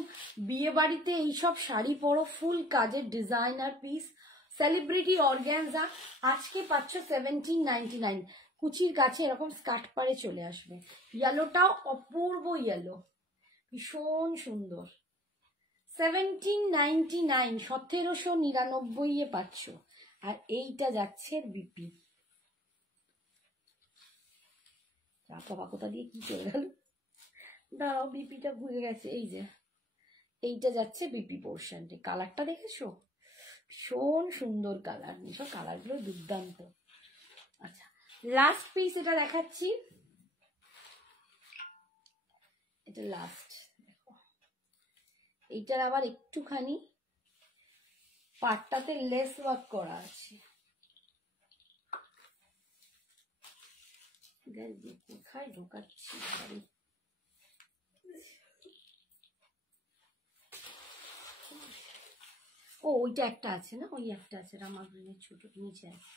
বিয়ে বাড়িতে এইসব শাড়ি পরো, ফুল কাজের ডিজাইনার পিস, সেলিব্রিটি অর্গানজা। আজকে পাচ্ছ 1799। কুচির কাছে এরকম স্কার্ট পারে চলে আসবে। ইয়েলোটাও অপূর্ব ইয়েলো, ভীষণ সুন্দর। 1799, 1799 পাচ্ছ। আর এইটা যাচ্ছে বিপি। বাবা কোথা দিয়ে কি চলে গেল, দাঁড়াও, বিপিটা ঘুরে গেছে। এই যে এইটা যাচ্ছে বিপি পোর্শনটি। কালারটা দেখেছো, ভীষণ সুন্দর কালার, সব কালারগুলো দুর্দান্ত। আচ্ছা, লাস্ট পিস এটা দেখাচ্ছি, এটা লাস্ট। দেখো, এইটার আবার একটুখানি পাটটাতে লেস ওয়ার্ক করা আছে। কোথায় ঢোকাচ্ছি, ও ওইটা একটা আছে না, ওই একটা আছে রামাগ্রিনের ছোট নিচে আছে।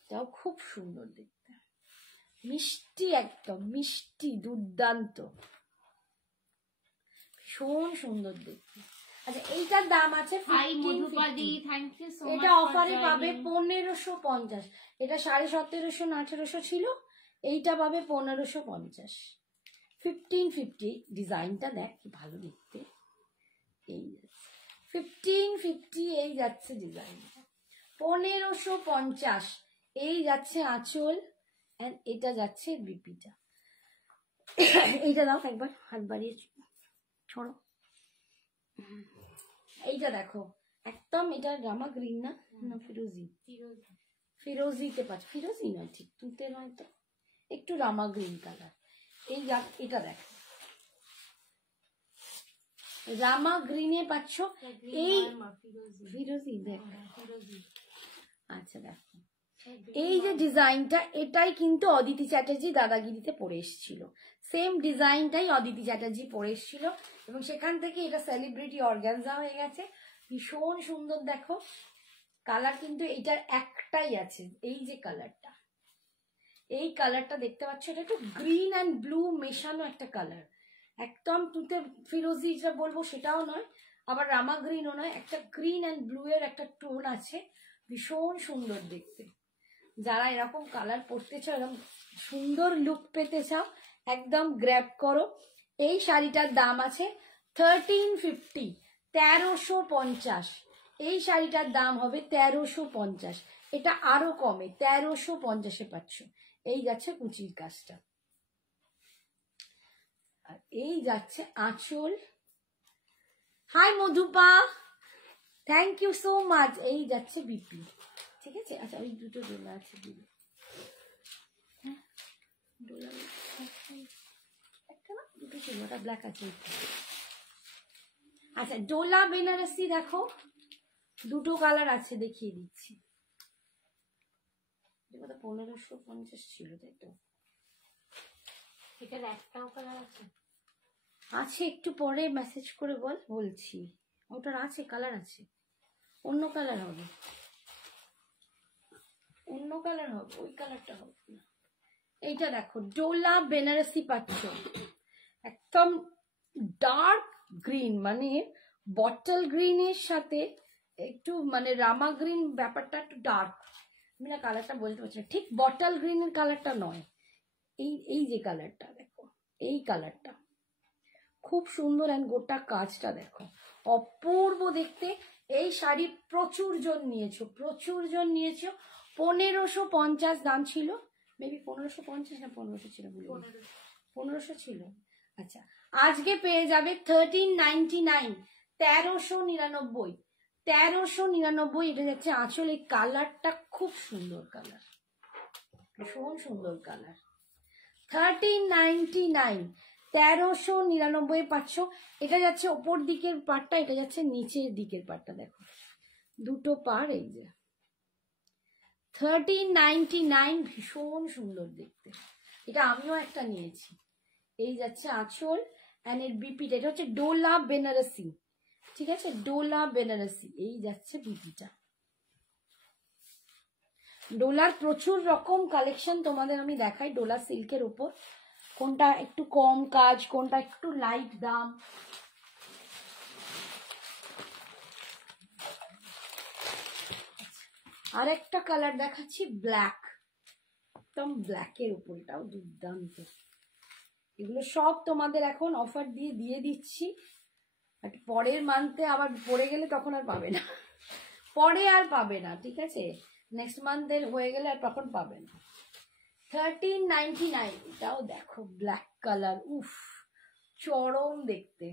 এটাও খুব সুন্দর দেখতে, মিষ্টি, একদম মিষ্টি, দুর্দান্ত, ভীষণ সুন্দর দেখতে। আচ্ছা, এইটার দাম আছে 1550। এটা অফারে পাবে 1550। এটা 1750 না 1800 ছিল, এইটা পাবে 1550। 1550। ডিজাইনটা দেখ কি ভালো দেখতে, এই 1550 এই যাচ্ছে ডিজাইনটা। 1550 এই যাচ্ছে আঁচল, এন্ড এটা যাচ্ছে বিপিটা। এইটা দাও একবার, হাত বাড়িয়ে ছড়ো। এইটা দেখো, একদম এটা রামা গ্রিন না, না ফিরোজি, ফিরোজিতে পাচ্ছ। ফিরোজি নয় ঠিক, তুতে নয় তো, একটু রামা গ্রিন কালার। এই এটা দেখো, রামা গ্রিনে পাচ্ছ। এই ফিরোজি দেখো, আচ্ছা দেখো, এই যে ডিজাইনটা, এটাই কিন্তু অদিতি চ্যাটার্জি দাদাগিরিতে পরে এসেছিল। সেম ডিজাইনটাই অদিতি চ্যাটার্জি পরে এসেছিল, এবং সেখান থেকে এটা সেলিব্রিটি অর্গানজা হয়ে গেছে। ভীষণ সুন্দর দেখো কালার, কিন্তু এইটার একটাই আছে, এই যে কালারটা, এই কালারটা দেখতে পাচ্ছ, এটা একটু গ্রিন অ্যান্ড ব্লু মেশানো একটা কালার। একদম তুতে ফিরোজি যেটা বলবো সেটাও নয়, আবার রামা গ্রিনও নয়, একটা গ্রিন অ্যান্ড ব্লু এর একটা টোন আছে, ভীষণ সুন্দর দেখতে। যারা এরকম কালার পরতে চাও, এরকম সুন্দর লুক পেতে চাও, একদম গ্র্যাব করো। এই শাড়িটার দাম আছে 1350, 1350। এই শাড়িটার দাম হবে 1350। এটা আরো কমে 1350-এ পাচ্ছ। এই যাচ্ছে কুচির কাজটা, আর এই যাচ্ছে আঁচল। Hi Madhupa, thank you so much. এই যাচ্ছে বিপি, ঠিক আছে? আচ্ছা, ওই দুটো ডোলা আছে, হ্যাঁ ডোলা একটা না, দুটো ছিল, ওটা ব্ল্যাক আছে। আচ্ছা, ডোলা বেনারসি দেখো, দুটো কালার আছে, দেখিয়ে দিচ্ছি। 1550 ছিল, তাই তো? এটার একটাও কালার আছে? আছে, একটু পরে মেসেজ করে বল, বলছি। ওটার আছে, কালার আছে, অন্য কালার হবে, অন্য কালার হবে, ওই কালারটা হবে না। এইটা দেখো, ডোলা বেনারসি পাচ্ছ, একদম ডার্ক গ্রিন, মানে বটল গ্রিনের সাথে একটু মানে রামা গ্রিন ব্যাপারটা একটু ডার্ক। আমি না কালারটা বলতে পারছি না ঠিক, বটল গ্রিনের কালারটা নয়, এই যে কালারটা দেখো, এই কালারটা খুব সুন্দর। অ্যান্ড গোটা কাজটা দেখো, অপূর্ব দেখতে। এই শাড়ি প্রচুর জন নিয়েছো, প্রচুর জন নিয়েছো। 1550 দাম ছিল, মেবি 1550 না 1500 ছিল, 1500 ছিল। আচ্ছা, আজকে পেয়ে যাবে 1399, 1399, 1399। এটা যাচ্ছে আঁচল। এই কালারটা খুব সুন্দর কালার, ভীষণ সুন্দর কালার। 1399, 1399 পাচ্ছ। এটা যাচ্ছে ওপর দিকের পাটটা, এটা যাচ্ছে নিচের দিকের পাটটা। দেখো দুটো পার, এই যে 1399, ভীষণ সুন্দর দেখতে। এটা আমিও একটা নিয়েছি। এই যাচ্ছে আঁচল অ্যান্ড এর বিপিটা, এটা হচ্ছে ডোলা বেনারসি, ঠিক আছে, ডোলা বেনারসি। এই যাচ্ছে বিপিটা। ডোলার প্রচুর রকম কালেকশন তোমাদের আমি দেখাই ডোলা সিল্কের উপর, কোনটা একটু কম কাজ, কোনটা একটু লাইট দাম। আর একটা কালার দেখাচ্ছি ব্ল্যাক, একদম ব্ল্যাকের উপর, এটাও দুর্দান্ত। এগুলো সব তোমাদের এখন অফার দিয়ে দিচ্ছি। পরের মান্থে আবার পড়ে গেলে তখন আর পাবে না, পরে আর পাবে না, ঠিক আছে, নেক্সট মান্থের হয়ে গেলে আর তখন পাবে না। 1399, এটাও দেখো ব্ল্যাক কালার, উফ চরম দেখতে।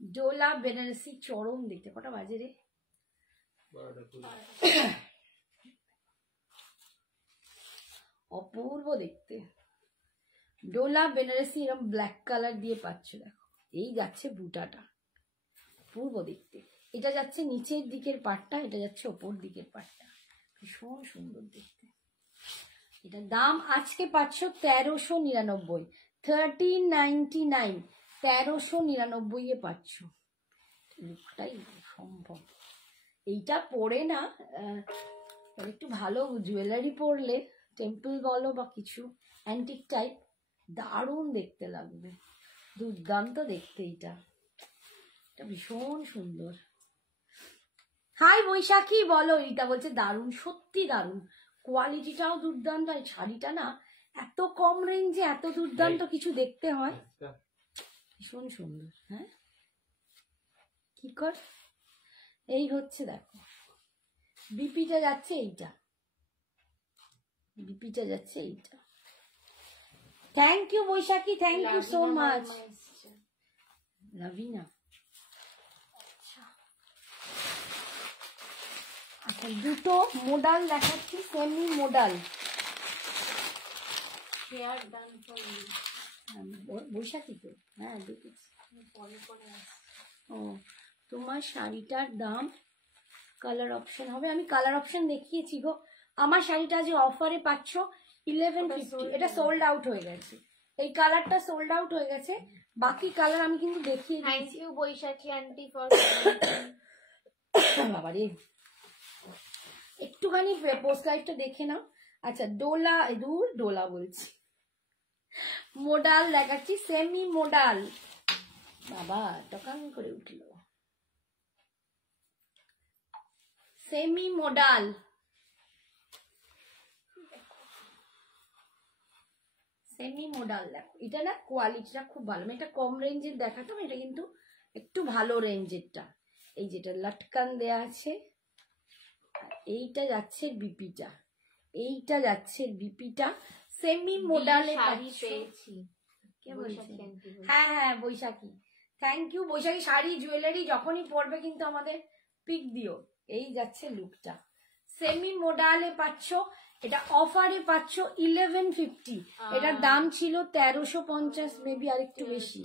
ডোলা বেনারসি চরম দেখতে। কটা বাজে রে? অপূর্ব দেখতে। ডোলা বেনারসি এরকম ব্ল্যাক কালার দিয়ে পাচ্ছ। দেখো এই যাচ্ছে বুটাটা, অপূর্ব দেখতে। এটা যাচ্ছে নিচের দিকের পাটটা, এটা যাচ্ছে ওপর দিকের পাটটা, ভীষণ সুন্দর দেখতে। এটা দাম আজকে পাচ্ছ 1399, 1399, 1399 এ পাচ্ছ। লুকটাই সম্ভব। এইটা পরে না একটু ভালো জুয়েলারি পরলে, টেম্পল বলো বা কিছু অ্যান্টিক টাইপ, দারুণ দেখতে লাগবে, দুর্দান্ত দেখতে। এটা ভীষণ সুন্দর। হাই বৈশাখী বলো, এটা বলছে দারুণ, সত্যি দারুণ, কোয়ালিটিটাও দুর্দান্ত। আর শাড়িটা না এত কম রেঞ্জে এত দুর্দান্ত কিছু দেখতে হয়, ভীষণ সুন্দর। হ্যাঁ কি কর, এই হচ্ছে দেখো বিপিটা যাচ্ছে এইটা, বিপিটা যাচ্ছে এইটা। Thank you Baishakhi, thank you so much. Lavina, আচ্ছা দুটো মোডাল দেখাচ্ছি, সেমি মোডাল। বৈশাখী তো, হ্যাঁ দেখেছি। ও তোমার শাড়িটার দাম কালার অপশন হবে, আমি কালার অপশন দেখিয়েছি গো। আমার শাড়িটা যে অফারে পাচ্ছ 1150, এটা সোল্ড আউট হয়ে গেছে, এই কালারটা সোল্ড আউট হয়ে গেছে, বাকি কালার আমি কিন্তু দেখিয়ে thank you Baishakhi aunty for বাবারে একটুখানি পোস্ট লাইটটা দেখে নাও। আচ্ছা ডোলা, দূর ডোলা বলছি, মোডাল দেখাচ্ছি, সেমি মোডাল। বাবা টকান করে উঠলো, সেমি মোডাল। সেমি মোডাল দেখো, এটা না কোয়ালিটিটা খুব ভালো। এটা কম রেঞ্জের দেখাতাম, এটা কিন্তু একটু ভালো রেঞ্জেরটা। এই যেটা লটকান দেয়া আছে, এইটা যাচ্ছে বিপিটা, এইটা যাচ্ছে বিপিটা, সেমি মোডালে পেয়েছি। কে বলছে? হ্যাঁ হ্যাঁ Baishakhi, thank you Baishakhi. Sari jewellery যখনই পরবে কিন্তু আমাদের পিক দিও। এই যাচ্ছে লুকটা, সেমি মোডালে পাচ্ছ, এটা অফারে পাচ্ছ 1150, এটার দাম ছিল 1350, মেবি আরেকটু বেশি।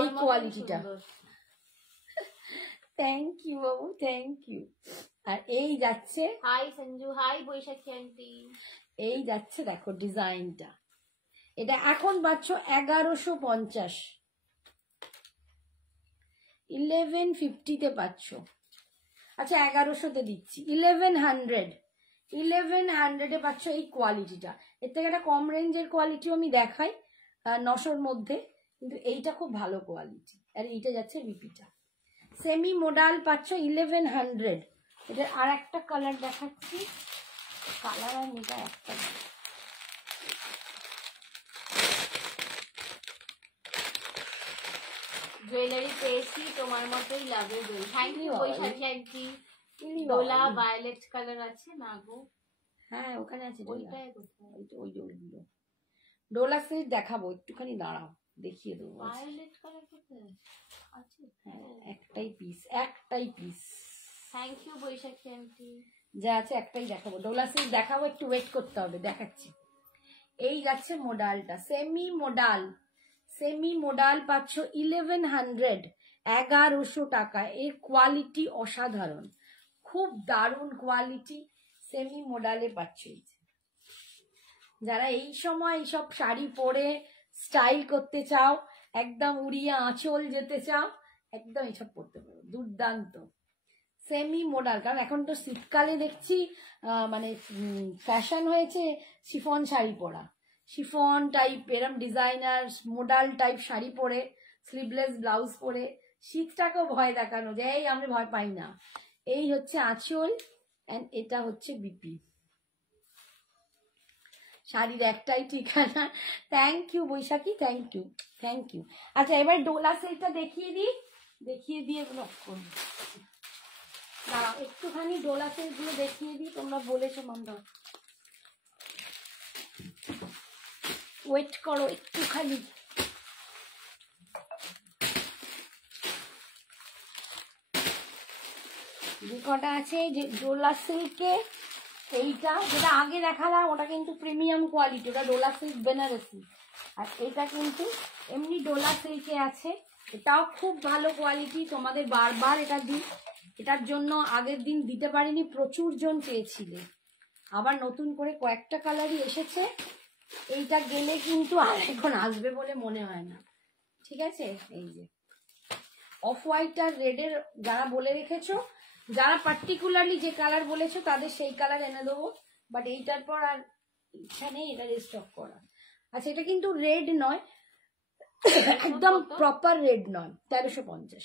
এই কোয়ালিটিটা, thank you Babu, thank you. আর এই যাচ্ছে, হাই সঞ্জু, হাই বৈশাখী আন্টি, এই যাচ্ছে দেখো ডিজাইনটা, এটা এখন পাচ্ছ 1150, 1150 তে পাচ্ছ। আচ্ছা 1100-তে দিচ্ছি, 1100 এ পাচ্ছ এই কোয়ালিটিটা। এর থেকে একটা কম রেঞ্জের কোয়ালিটিও আমি দেখাই 900-র মধ্যে, কিন্তু এইটা খুব ভালো কোয়ালিটি। আর এইটা যাচ্ছে বিপিটা, সেমি মোডাল পাচ্ছ 1100। এটার আর একটা কালার দেখাচ্ছি, কালার আর মেটা একটা জুয়েলারি পেয়েছি তোমার মতোই লাগে। Thank you Baishakhi aunty. Dola violet colour আছে না গো? হ্যাঁ ওখানে আছে, ওইটাই কোথায়? ওই ওইগুলো ডোলা সেট দেখাবো, একটুখানি দাঁড়াও দেখিয়ে দেবো। ভায়োলেট কালার কোথায় আছে? হ্যাঁ একটাই পিস, একটাই piece. Thank you Baishakhi aunty. যা আছে একটাই দেখাবো, ডোলা সিল্ক দেখাবো, একটু ওয়েট করতে হবে, দেখাচ্ছি। এই যাচ্ছে মোডালটা, সেমি মোডাল পাচ্ছ 1100, 1100 টাকা। এর কোয়ালিটি অসাধারণ, খুব দারুণ কোয়ালিটি, সেমি মোডালে পাচ্ছ। যারা এই সময় এইসব শাড়ি পরে স্টাইল করতে চাও, একদম উড়িয়ে আঁচল যেতে চাও, একদম এইসব পরতে পারো, দুর্দান্ত সেমি মোডাল। কারণ এখন তো শীতকালে দেখছি মানে ফ্যাশন হয়েছে শিফন শাড়ি পরা, শিফন টাইপ এরম ডিজাইনার মোডাল টাইপ শাড়ি পরে, স্লিভলেস ব্লাউজ পরে শীতটাকেও ভয় দেখানো যে এই আমরা ভয় পাই না। এই হচ্ছে আঁচল এন্ড এটা হচ্ছে বিপি। শাড়ির একটাই ঠিকানা। Thank you Baishakhi, thank you. আচ্ছা এবার ডোলা সেটটা দেখিয়ে দিয়ে ব্লক করুন। দাঁড়াও একটুখানি ডোলা সেট গুলো দেখিয়ে দিই, তোমরা বলেছো মামদা, ওয়েট করো একটুখানি। যে কটা আছে যে ডোলা সিল্কে, এইটা যেটা আগে দেখালাম ওটা কিন্তু প্রিমিয়াম কোয়ালিটি, ওটা ডোলা সিল্ক বেনারসি, আর এটা কিন্তু এমনি ডোলা সিল্কে আছে, এটাও খুব ভালো কোয়ালিটি। তোমাদের বারবার এটা দিই, এটার জন্য আগের দিন দিতে পারিনি, প্রচুর জন চেয়েছিলে, আবার নতুন করে কয়েকটা কালারই এসেছে। এইটা গেলে কিন্তু আর এখন আসবে বলে মনে হয় না, ঠিক আছে। এই যে অফ হোয়াইট আর রেডের যারা বলে রেখেছো, যারা পার্টিকুলারলি যে কালার বলেছো তাদের সেই কালার এনে দেবো, বাট এইটার পর আর ইচ্ছা নেই এটা রিস্টক করা। আচ্ছা এটা কিন্তু রেড নয়, একদম প্রপার রেড নয়, 1350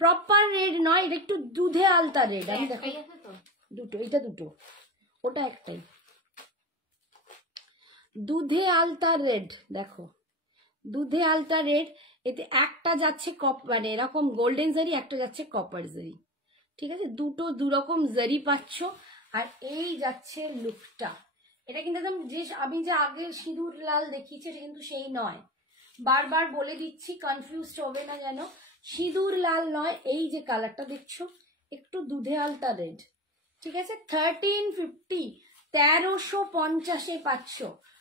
প্রপার রেড নয়, এটা একটু দুধে আলতা রেড। আমি দেখো দুটো, এটা দুটো, ওটা একটাই দুধে আলতা রেড, দেখো দুধে আলতা রেড। এতে একটা যাচ্ছে মানে এরকম গোল্ডেন জারি, একটা যাচ্ছে কপার জারি, ঠিক আছে, দুটো দুরকম জারি পাচ্ছ। আর এই যাচ্ছে লুকটা, এটা কিন্তু একদম যে আমি যে আগে সিঁদুর লাল দেখিয়েছি এটা কিন্তু সেই নয়, বারবার বলে দিচ্ছি কনফিউজড হবে না যেন, সিঁদুর লাল নয়, এই যে কালারটা দেখছো একটু দুধে আলতা রেড, ঠিক আছে। 1350, 1350 পাচ্ছ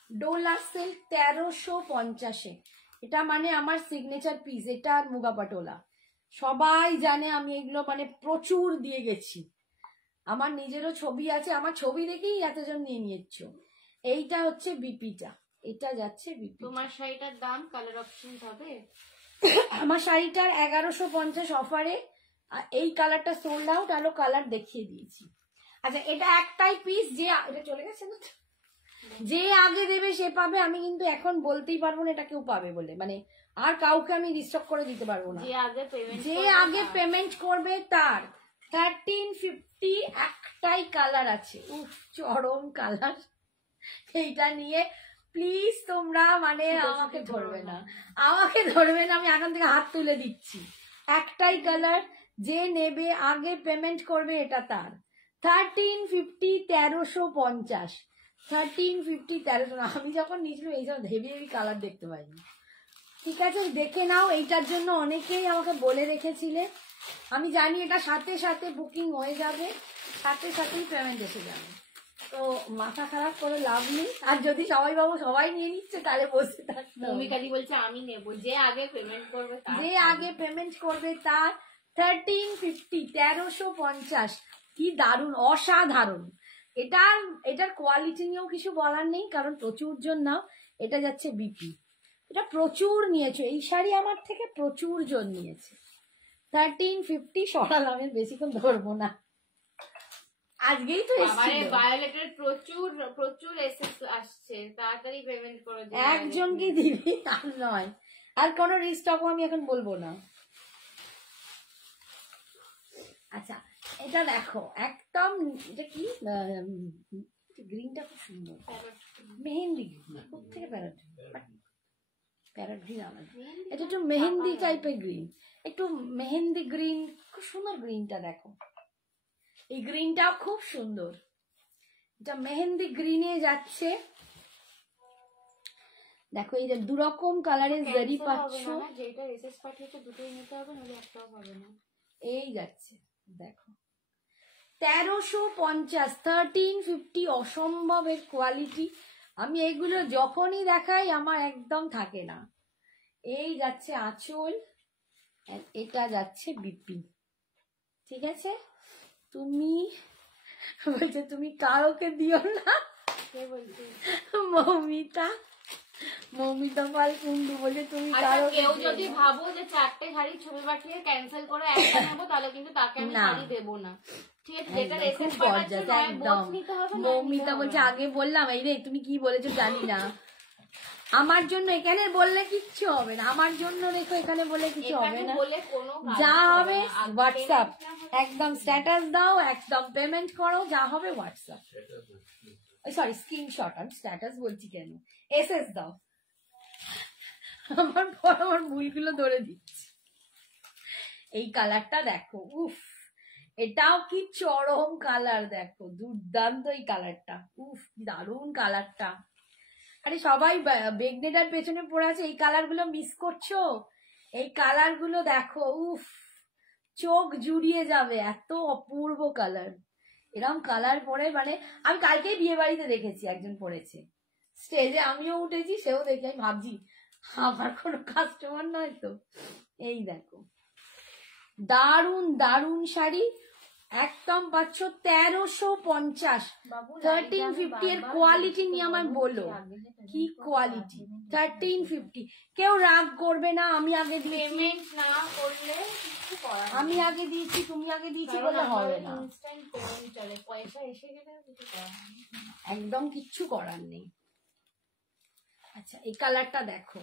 ডোলা সিল্ক, 1350। এটা মানে আমার সিগনেচার পিস, এটা আর মুগা পাটোলা সবাই জানে, আমি এগুলো মানে প্রচুর দিয়ে গেছি, আমার নিজেরও ছবি আছে, আমার ছবি দেখেই এতজন নিয়ে নিয়েছ। এইটা হচ্ছে বিপিটা, এটা যাচ্ছে বিপি। তোমার শাড়িটার দাম কালার অপশন হবে? আমার শাড়িটার 1150 অফারে, এই কালারটা সোল্ড আউট, আরো কালার দেখিয়ে দিয়েছি। আচ্ছা এটা একটাই পিস, যে এটা চলে গেছে না, যে আগে দেবে সে পাবে, আমি কিন্তু এখন বলতেই পারবো না এটা কেউ পাবে বলে, মানে আর কাউকে আমি রিস্টক করে দিতে পারবো না। যে আগে পেমেন্ট করবে তার 1350, একটাই কালার আছে, উফ চরম কালার। এইটা নিয়ে প্লিজ তোমরা মানে আমাকে ধরবে না, আমি এখন থেকে হাত তুলে দিচ্ছি, একটাই কালার, যে নেবে আগে পেমেন্ট করবে এটা তার। 1350, 1350, 1350, 1300। আমি যখন নিয়েছিলাম এইসব হেভি হেভি কালার দেখতে পাইনি, ঠিক আছে দেখে নাও। এইটার জন্য অনেকেই আমাকে বলে রেখেছিলে, আমি জানি এটা সাথে সাথে বুকিং হয়ে যাবে, সাথে সাথেই পেমেন্ট এসে যাবে, তো মাথা খারাপ করে লাভ নেই। আর যদি সবাই ভাবো সবাই নিয়ে নিচ্ছে তাহলে বসে থাকতে, মৌমিকাদি বলছে আমি নেব, যে আগে পেমেন্ট করবে তার 1350, 1350, কি দারুণ অসাধারণ। এটার কোয়ালিটি নিয়েও কিছু বলার নেই, কারণ প্রচুর জন নাও। এটা যাচ্ছে বিপি, এটা প্রচুর নিয়েছে, এই শাড়ি আমার থেকে প্রচুর জন নিয়েছে। 1350 সরালাম, এর বেশিক্ষণ ধরবো না, আজকেই তো ভায়োলেটের প্রচুর এসএস আসছে, তাড়াতাড়ি পেমেন্ট করে দিন। একজনকে দিবি আর নয়, আর কোনো রিস্টকও আমি এখন বলবো না। আচ্ছা এটা দেখো একদম, এটা কি গ্রিনটা খুব সুন্দর, মেহেন্দি কোথেকে প্যারট গ্রিন আমার, এটা একটু মেহেন্দি টাইপের গ্রিন, একটু মেহেন্দি গ্রিন, খুব সুন্দর গ্রিনটা দেখো, এই গ্রিনটাও খুব সুন্দর, এটা মেহেন্দি গ্রিনে যাচ্ছে, দেখো এই যে দুরকম কালারের জারি পাচ্ছ, যেটা এসএস পাঠিয়েছে দুটোই নিতে হবে, নাহলে একটাও পাবে না। এই যাচ্ছে দেখো, 1350, 1350, অসম্ভবের কোয়ালিটি। আমি এইগুলো যখনই দেখাই আমার একদম থাকে না। এই যাচ্ছে আঁচল, এটা যাচ্ছে বিপি, ঠিক আছে? তুমি বলছে তুমি কারোকে দিও না, মৌমিতা পাল কুন্ডু বলে তুমি কারো। কেউ যদি ভাবো যে 4টে শাড়ি ছবি পাঠিয়ে ক্যান্সেল করে একটা নেবো, তাহলে কিন্তু তাকে আমি শাড়ি দেবো না, ঠিক আছে? যেটা রেসেন্ট গর্জাস একদম। মৌমিতা বলছে আগে বললাম, এই রে তুমি কি বলেছো জানি না, আমার জন্য এখানে বললে কিচ্ছু হবে না, আমার জন্য দেখো এখানে বলে কিছু হবে না, যা হবে হোয়াটসঅ্যাপ, একদম স্ট্যাটাস দাও, একদম পেমেন্ট করো, যা হবে হোয়াটসঅ্যাপ, সরি স্ক্রিনশট, আমি স্ট্যাটাস বলছি কেন, এসএস দাও। আমার ভুলগুলো ধরে দিচ্ছি। এই কালারটা দেখো, উফ, এটাও কি চরম কালার, দেখো দুর্দান্ত এই কালারটা, উফ কি দারুণ কালারটা। আরে সবাই বেগনেটার পেছনে পড়ে আছে, এই কালার গুলো মিস করছো, এই কালার গুলো দেখো, উফ চোখ জুড়িয়ে যাবে, এত অপূর্ব কালার। এরকম কালার পরে মানে আমি কালকেই বিয়ে বাড়িতে দেখেছি একজন পরেছে, স্টেজে আমিও উঠেছি, সেও দেখে, আমি ভাবছি আমার কোনো কাস্টমার নয় তো। এই দেখো দারুন দারুন শাড়ি, একদম পাচ্ছ 1350, 1350 এর কোয়ালিটি নিয়ে আমায় বলো কি কোয়ালিটি। 1350, কেউ রাগ করবে না, আমি আগে পেমেন্ট না করলে কিছু করার নেই। আমি আগে দিয়েছি তুমি আগে দিয়েছি বলে হবে না, ইনস্ট্যান্ট পেমেন্ট চলে, পয়সা এসে গেলে কিছু করার নেই, একদম কিচ্ছু করার নেই। আচ্ছা এই কালারটা দেখো,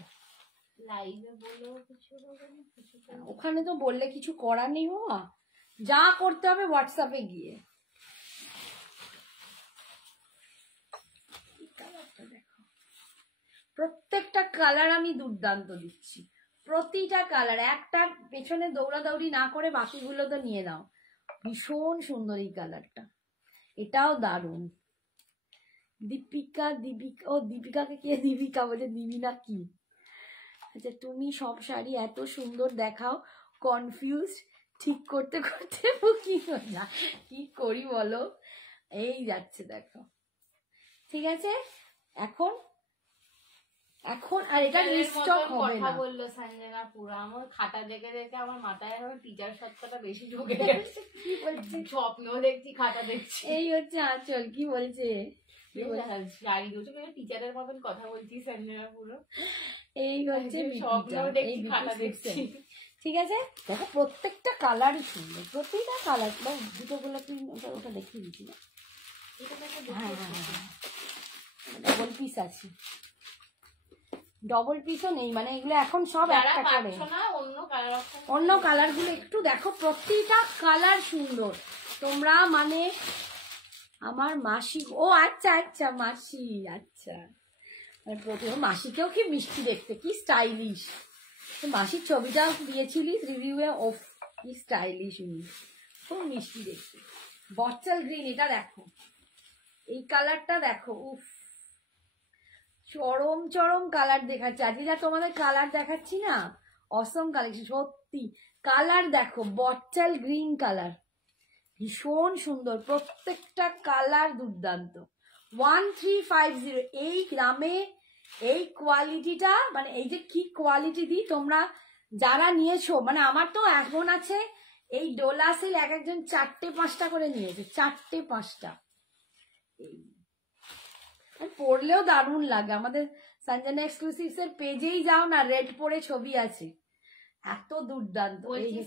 লাইভে বলেও কিছু হবে না, কিছু ওখানে তো বললে কিছু করার নেই বাবা, যা করতে হবে হোয়াটসঅ্যাপে গিয়ে। প্রত্যেকটা কালার আমি দুর্দান্ত দিচ্ছি, প্রতিটা কালার, একটা পেছনে দৌড়াদৌড়ি না করে বাকিগুলো তো নিয়ে নাও। ভীষণ সুন্দর এই কালারটা, এটাও দারুণ। দীপিকা ও দীপিকাকে কে দীপিকা বলে, দিবি না কি? আচ্ছা তুমি সব শাড়ি এত সুন্দর দেখাও, কনফিউজ ঠিক করতে করতে বুকিং হয়ে না, কি করি বলো। এই যাচ্ছে দেখো, ঠিক আছে? এখন আর এটা রিস্টক হবে না। কথা বললো সঞ্জনা পুরো, আমার খাতা দেখে দেখে আমার মাথায় এখন টিচার সত্তাটা বেশি ঢুকে গেছে। কি বলছে? স্বপ্ন দেখছি, খাতা দেখছি। এই হচ্ছে আঁচল, কি বলছে? শাড়ি দুটো টিচারের মতন কথা বলছি সঞ্জনা পুরো, এই হচ্ছে স্বপ্ন দেখছি, খাতা দেখছি, ঠিক আছে? দেখো প্রত্যেকটা কালারই সুন্দর, প্রতিটা কালার। দুটো গোলাপি ওটা দেখিয়ে দিচ্ছি না, ডবল পিস আছে, ডবল পিসও নেই, মানে এগুলো এখন সব একটা করে। অন্য কালার গুলো একটু দেখো, প্রতিটা কালার সুন্দর। তোমরা মানে আমার মাসি, ও আচ্ছা আচ্ছা মাসি, আচ্ছা মানে প্রথম মাসিকেও কি মিষ্টি দেখতে, কি স্টাইলিশ। মাসির ছবিটা দিয়েছিলি রিভিউয়ে, ওফ কি স্টাইলিশ, উনি খুব মিষ্টি দেখতে। বটল গ্রিন, এটা দেখো, এই কালারটা দেখো, উফ চরম চরম কালার দেখাচ্ছে আজকে, যা তোমাদের কালার দেখাচ্ছি না, অসম কালেকশন সত্যি। কালার দেখো, বটল গ্রিন কালার, ভীষণ সুন্দর, প্রত্যেকটা কালার দুর্দান্ত। 1350, এই গ্রামে এই কোয়ালিটিটা, মানে এই যে কি কোয়ালিটি দিই তোমরা যারা নিয়েছো, মানে আমার তো এখন আছে এই ডোলা সিল এক একজন 4টে 5টা করে নিয়েছে, 4টে 5টা। পরলেও দারুণ লাগে। আমাদের সঞ্জনা এক্সক্লুসিভস এর পেজেই যাও না, রেড পরে ছবি আছে, এত দুর্দান্ত।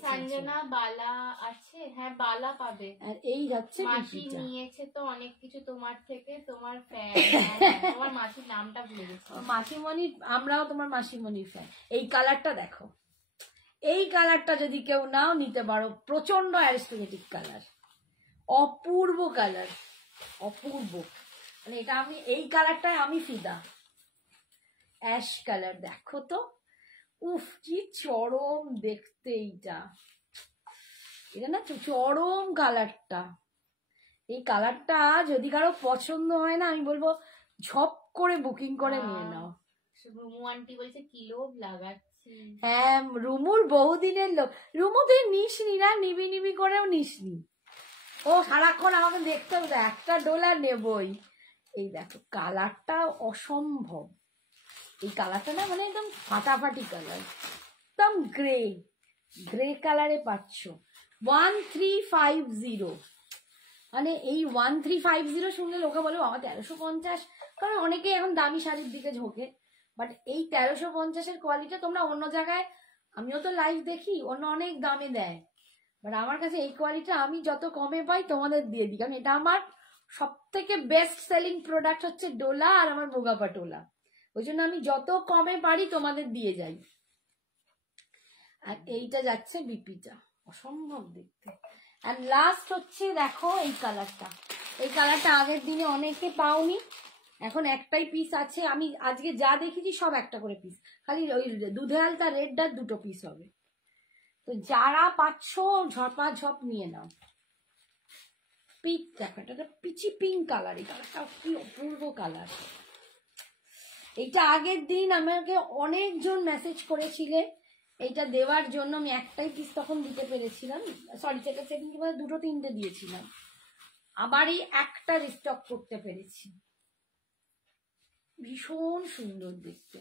সঞ্জনা বালা আছে, হ্যাঁ বালা পাবে। আর এই যাচ্ছে মাসি নিয়েছে তো অনেক কিছু তোমার থেকে, তোমার ফ্যান, তোমার মাসির নামটা ভুলে গেছি, মাসিমণি, আমরাও তোমার মাসিমণির ফ্যান। এই কালারটা দেখো, এই কালারটা যদি কেউ নাও নিতে পারো, প্রচন্ড অ্যারিস্টোক্রেটিক কালার, অপূর্ব কালার, অপূর্ব। মানে এটা আমি, এই কালারটায় আমি ফিদা। অ্যাশ কালার দেখো তো, উফ কি চরম দেখতে এইটা, এটা না চরম কালারটা। এই কালারটা যদি কারো পছন্দ হয় না, আমি বলবো ঝপ করে বুকিং করে নিয়ে নাও। রুমু আন্টি বলছে কি লোভ লাগাচ্ছি। হ্যাঁ রুমুর বহুদিনের লোক, রুমু তুই নিসনি না, নিবি নিবি করেও নিসনি, ও সারাক্ষণ আমাকে দেখতে হবে, একটা ডোলা নেবই। এই দেখো কালারটা অসম্ভব, এই কালারটা না মানে একদম ফাটাফাটি কালার, একদম গ্রে গ্রে কালারে পাচ্ছ 1350। মানে এই 1350 শুনলে লোকে বলে বাবা 1350, কারণ অনেকেই এখন দামি শাড়ির দিকে ঝোঁকে, বাট এই 1350-এর কোয়ালিটি তোমরা অন্য জায়গায়, আমিও তো লাইভ দেখি অন্য অনেক দামে দেয়, বাট আমার কাছে এই কোয়ালিটি আমি যত কমে পাই তোমাদের দিয়ে দিই, কারণ এটা আমার সব থেকে বেস্ট সেলিং প্রোডাক্ট হচ্ছে ডোলা আর আমার বোগা পাটোলা, ওই জন্য আমি যত কমে পারি তোমাদের দিয়ে যাই। আর এইটা যাচ্ছে বিপিটা, অসম্ভব দেখতে। আর লাস্ট হচ্ছে দেখো এই কালারটা, এই কালারটা আগের দিনে অনেকে পাওনি, এখন একটাই পিস আছে, আমি আজকে যা দেখেছি সব একটা করে পিস, খালি ওই দুধে আলতা রেডটার 2টো পিস হবে, তো যারা পাচ্ছ ঝপাঝপ নিয়ে নাও। পিক দেখো, এটা পিচি পিঙ্ক কালার, এই কালারটা কি অপূর্ব কালার। এইটা আগের দিন আমাকে অনেকজন মেসেজ করেছিলে এইটা দেওয়ার জন্য, আমি একটাই পিস তখন দিতে পেরেছিলাম, সরি সেকেন্ড 2টো 3টে দিয়েছিলাম, আবারই একটা রিস্টক করতে পেরেছি। ভীষণ সুন্দর দেখতে।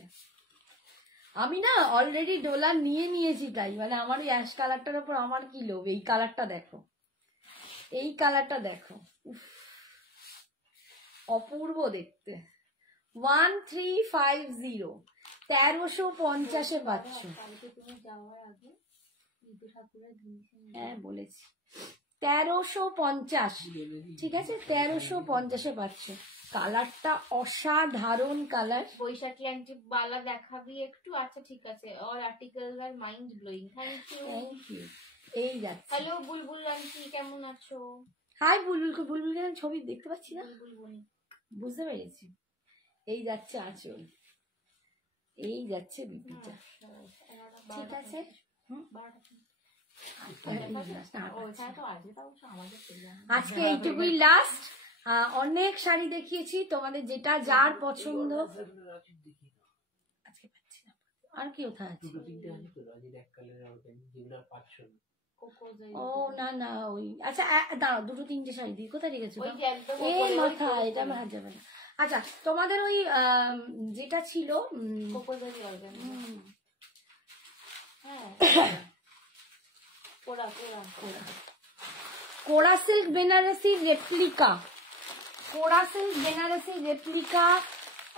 আমি না অলরেডি ডোলা নিয়ে নিয়েছি, তাই মানে আমার এই অ্যাশ কালারটার উপর আমার কি লোভ। এই কালারটা দেখো, এই কালারটা দেখো, অপূর্ব দেখতে। 1350, 1350-এ পাচ্ছ। হ্যাঁ বলেছি 1350, ঠিক আছে 1350-এ পাচ্ছ। কালারটা অসাধারণ কালার। বৈশাখী আন্টি বালা দেখাবি একটু? আচ্ছা ঠিক আছে। All articles are mind blowing. Thank you. এই যাচ্ছে। হ্যালো বুলবুল আন্টি, কেমন আছো? হাই বুলবুল, বুলবুলকে আমি ছবি দেখতে পাচ্ছি না, বুলবুল বুঝতে পেরেছি। এই যাচ্ছে আঁচল, এই যাচ্ছে বিপিটা, ঠিক আছে। আজকে এইটুকুই লাস্ট, অনেক শাড়ি দেখিয়েছি তোমাদের, যেটা যার পছন্দ। আজকে পাচ্ছি না, আর কি কোথায় আছে? ও না না ওই, আচ্ছা দাঁড়াও 2টো 3টে শাড়ি দিই, কোথায় রেখেছো? এই মাথা, এটা আমার হাত যাবে না। আচ্ছা তোমাদের ওই যেটা ছিল কোরা সিল্ক বেনারসি রেপ্লিকা, কোরা সিল্ক বেনারসি রেপ্লিকা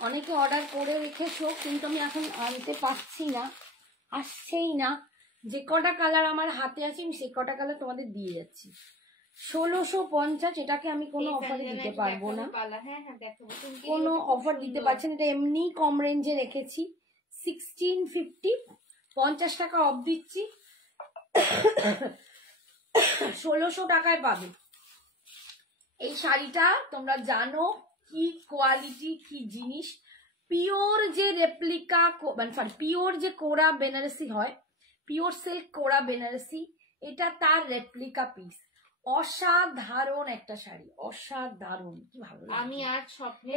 অনেকে অর্ডার করে রেখেছো, কিন্তু আমি এখন আনতে পারছি না, আসছেই না। যে কটা কালার আমার হাতে আছে আমি সেই কটা কালার তোমাদের দিয়ে যাচ্ছি। 1650, এটাকে আমি কোনো অফারে দিতে পারবো না, কোনো অফার দিতে পারছি না, এটা এমনি কম রেঞ্জে রেখেছি। 1650, 50 টাকা অফ দিচ্ছি, 1600 টাকায় পাবে। এই শাড়িটা তোমরা জানো কি কোয়ালিটি, কি জিনিস। পিওর যে রেপ্লিকা, মানে সরি পিওর যে কোরা বেনারসি হয়, পিওর সিল্ক কোরা বেনারসি, এটা তার রেপ্লিকা পিস। অসাধারণ একটা শাড়ি, অসাধারণ, কি ভালো লাগে। আমি আজ স্বপ্নে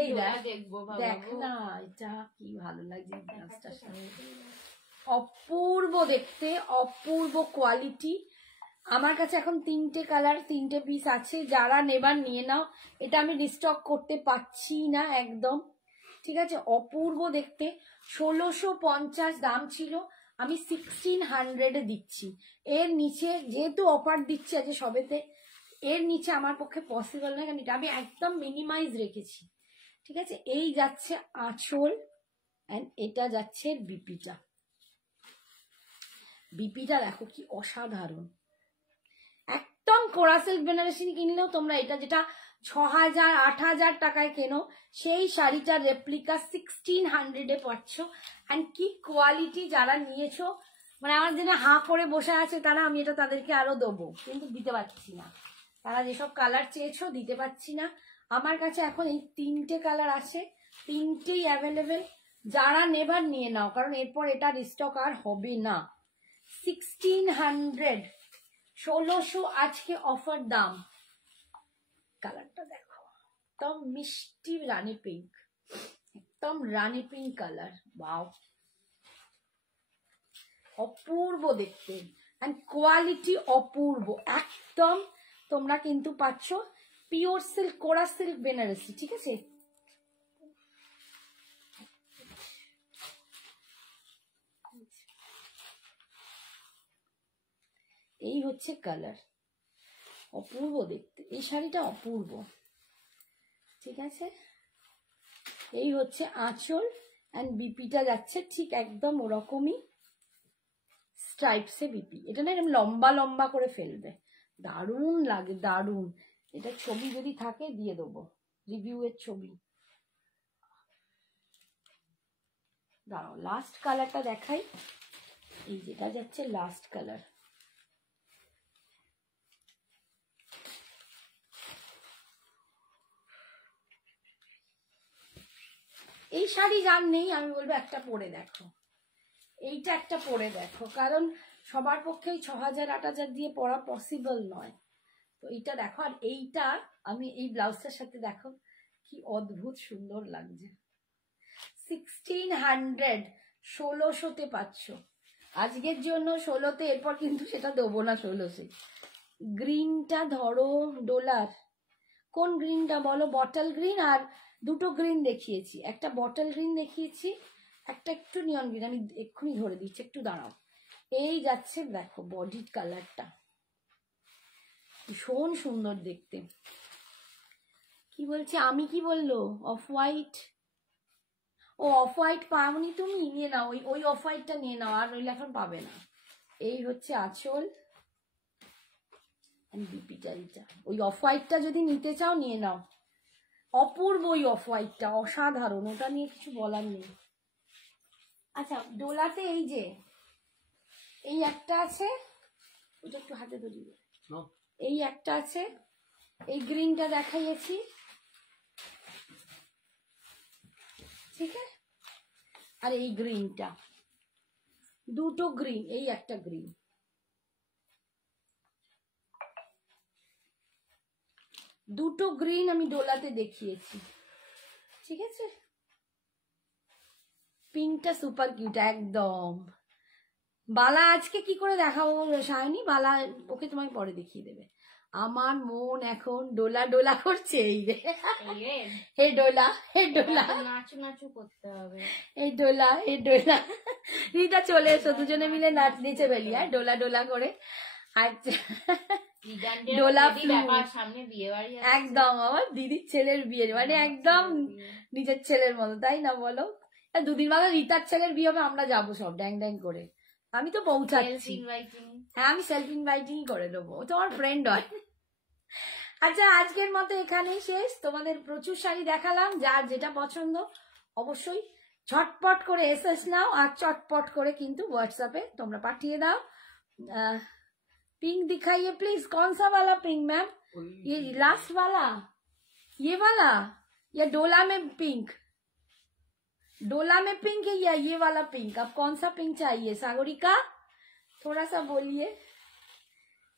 দেখবো, দেখ না এটা কি ভালো লাগছে, অপূর্ব দেখতে, অপূর্ব কোয়ালিটি। আমার কাছে এখন 3টে কালার 3টে পিস আছে, যারা নেবার নিয়ে নাও। এটা আমি রিস্টক করতে পারছি না একদম, ঠিক আছে। অপূর্ব দেখতে, 1650 দাম ছিল, আমি 1600-এ দিচ্ছি। এর নিচে যেহেতু অফার দিচ্ছে আছে সবেতে, এর নিচে আমার পক্ষে পসিবল নয়, কারণ এটা আমি একদম মিনিমাইজ রেখেছি, ঠিক আছে। এই যাচ্ছে আঁচল, এন্ড এটা যাচ্ছে বিপিটা। বিপিটা দেখো কি অসাধারণ, একদম কোরা সিল্ক বেনারসি কিনলেও তোমরা এটা যেটা 6000 8000 টাকায় কেনো, সেই শাড়িটার রেপ্লিকা 1600-এ পাচ্ছ। অ্যান্ড কি কোয়ালিটি, যারা নিয়েছো মানে আমার যেটা হাঁ করে বসে আছে তারা, আমি এটা তাদেরকে আরো দেবো, কিন্তু দিতে পারছি না। তারা যেসব কালার চেয়েছো দিতে পারছি না। আমার কাছে এখন এই 3টে কালার আছে, 3টেই অ্যাভেলেবেল। যারা নেবার নিয়ে নাও, কারণ এরপর এটা রিস্টক আর হবে না। 1600, 1600 আজকে অফার দাম। কালারটা দেখো, একদম মিষ্টি রানী পিঙ্ক, একদম রানী পিঙ্ক কালার, ওয়াও অপূর্ব দেখতে, এন্ড কোয়ালিটি অপূর্ব, একদম তোমরা কিন্তু পাচ্ছ পিওর সিল্ক, কোরা সিল্ক বেনারসি, ঠিক আছে? এই হচ্ছে কালার, অপূর্ব দেখতে এই শাড়িটা, অপূর্ব, ঠিক আছে? এই হচ্ছে আঁচল, অ্যান্ড বিপিটা যাচ্ছে ঠিক একদম ওরকমই স্ট্রাইপসে বিপি। এটা না এরকম লম্বা লম্বা করে ফেলবে, দারুণ লাগে, দারুণ। এটা ছবি যদি থাকে দিয়ে দেবো, রিভিউ এর ছবি। দাঁড়াও, লাস্ট কালারটা দেখাই। এই যেটা যাচ্ছে লাস্ট কালার, এই শাড়ি যার নেই আমি বলবো একটা পরে দেখো, এইটা একটা পরে দেখো, কারণ সবার পক্ষেই 6000-8000 দিয়ে পরা পসিবল নয়। তো এইটা দেখো, আর এইটা আমি এই ব্লাউজটার সাথে দেখো কি অদ্ভুত সুন্দর লাগছে। 1600, 1600-তে পাচ্ছ আজকের জন্য, 16-তে, এরপর কিন্তু সেটা দেবো না 1600। গ্রিনটা ধরো ডোলার, কোন গ্রিনটা বলো? বটল গ্রিন, আর দুটো গ্রিন দেখিয়েছি, একটা বটল গ্রিন দেখিয়েছি, একটা একটু নিয়ন গ্রিন, আমি এক্ষুনি ধরে দিচ্ছি, একটু দাঁড়াও। এই যাচ্ছে দেখো বডির কালারটা, ভীষণ সুন্দর দেখতে। কি বলছি আমি, কি বললো? অফ হোয়াইট, ও অফ হোয়াইট পাওনি তুমি, নিয়ে নাও, ওই অফ হোয়াইটটা নিয়ে নাও, আর নইলে এখন পাবে না। এই হচ্ছে আঁচল, বিপিটা এইটা, ওই অফ হোয়াইটটা যদি নিতে চাও নিয়ে নাও, অপূর্ব ওই অফ হোয়াইটটা, অসাধারণ, ওটা নিয়ে কিছু বলার নেই। আচ্ছা, ডোলাতে এই যে এই একটা আছে, ওটা একটু হাতে ধরিয়ে, এই একটা আছে, এই গ্রিনটা দেখাইয়েছি, ঠিক আছে? আর এই গ্রিনটা, দুটো গ্রিন, এই একটা গ্রিন, দুটো গ্রিন আমি ডোলাতে দেখিয়েছি, ঠিক আছে? পিঙ্কটা সুপার কিউট একদম। বালা আজকে কি করে দেখাবো সায়নী, বালা ওকে তোমায় পরে দেখিয়ে দেবে। আমার মন এখন ডোলা ডোলা করছে, এই রে হে ডোলা, হে ডোলা, নাচু নাচু করতে হবে, এই ডোলা, এই ডোলা। রিতা চলে এসো, দুজনে মিলে নাচ নিচে ফেলি, হ্যাঁ, ডোলা ডোলা করে। আচ্ছা, ডোলা সামনে বিয়ে বাড়ি, একদম আমার দিদির ছেলের বিয়ে, মানে একদম নিজের ছেলের মতো, তাই না বলো? দুদিন বাদে রিতার ছেলের বিয়ে হবে, আমরা যাবো সব ড্যাং ড্যাং করে। আমি তো পৌঁছাচ্ছি, হ্যাঁ আমি সেলফ ইনভাইটিং করে দেবো, ও তো আমার ফ্রেন্ড হয়। আচ্ছা, আজকের মতো এখানেই শেষ, তোমাদের প্রচুর শাড়ি দেখালাম, যার যেটা পছন্দ অবশ্যই ঝটপট করে এসএস নাও, আর চটপট করে কিন্তু হোয়াটসঅ্যাপে তোমরা পাঠিয়ে দাও। पिंक दिखाइए प्लीज, कौन सा वाला पिंक मैम? ये लास्ट वाला, ये वाला, या डोला में पिंक? डोला में पिंक है या ये वाला पिंक? अब कौन सा पिंक चाहिए सागरिका, थोड़ा सा बोलिए।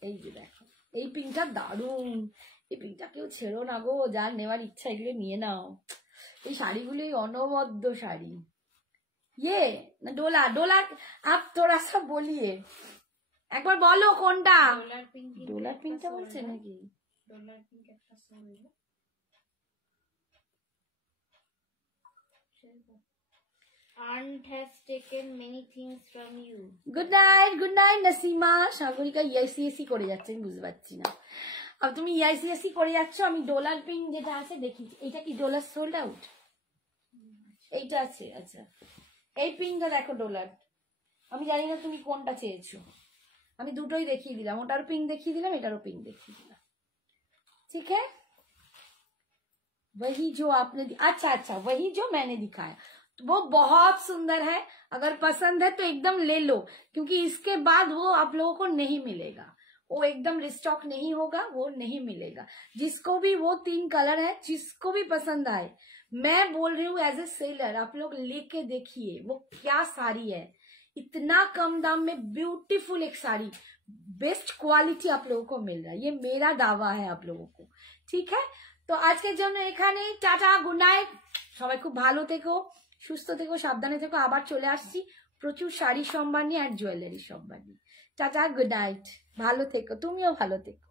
এই যে দেখো, এই পিঙ্কটা দারুণ, এই পিঙ্কটা কেউ ছেড়ো না গো, যার নেওয়ার ইচ্ছা এগুলো নিয়ে নাও, এই শাড়িগুলোই অনবদ্য শাড়ি। ये ना डोला, डोला आप थोड़ा सा बोलिए, একবার বলো কোনটা? ডোলার পিঙ্কটা বলছে নাকি? ডলার পিঙ্ক একটা sorry, Aunt has taken many things from you. Good night, good night Nasima. Sagarika ইআইসিএসি করে যাচ্ছে, আমি বুঝতে পারছি না। আর তুমি ইআইসিএসি করে যাচ্ছ, আমি ডলার পিঙ্ক যেটা আছে দেখি, এটা কি ডলার সোল্ড আউট? এইটা আছে, আচ্ছা এই পিঙ্কটা দেখো ডলার, আমি জানি না তুমি কোনটা চেয়েছো, আমি দুটোই দেখিয়ে দিলাম, ওটার পিঙ্ক দেখিয়ে দিলাম, এটারও পিঙ্ক দেখিয়ে দিলাম, ठीक है? वही जो आपने, अच्छा अच्छा वही जो मैंने दिखाया, तो वो बहुत सुंदर है, अगर पसंद है तो एकदम ले लो, क्योंकि इसके बाद वो आप लोगों को नहीं मिलेगा, वो एकदम रिस्टॉक नहीं होगा, वो नहीं मिलेगा। जिसको भी वो 3 कलर है, जिसको भी पसंद आए, मैं बोल रही हूँ एज ए सेलर, आप लोग लेके देखिए वो क्या साड़ी है, इतना कम दाम में ब्यूटीफुल एक साड़ी, बेस्ट क्वालिटी आप लोगों को मिल रहा है, ये मेरा दावा है आप लोगों को, ठीक है? তো আজকের জন্য এখানেই, টাটা, গুড নাইট, সবাই খুব ভালো থেকো, সুস্থ থেকো, সাবধানে থেকো, আবার চলে আসছি প্রচুর শাড়ির সম্ভার নিয়ে আর জুয়েলারি সম্ভার নিয়ে। টাটা, গুড নাইট, ভালো থেকো, তুমিও ভালো থেকো।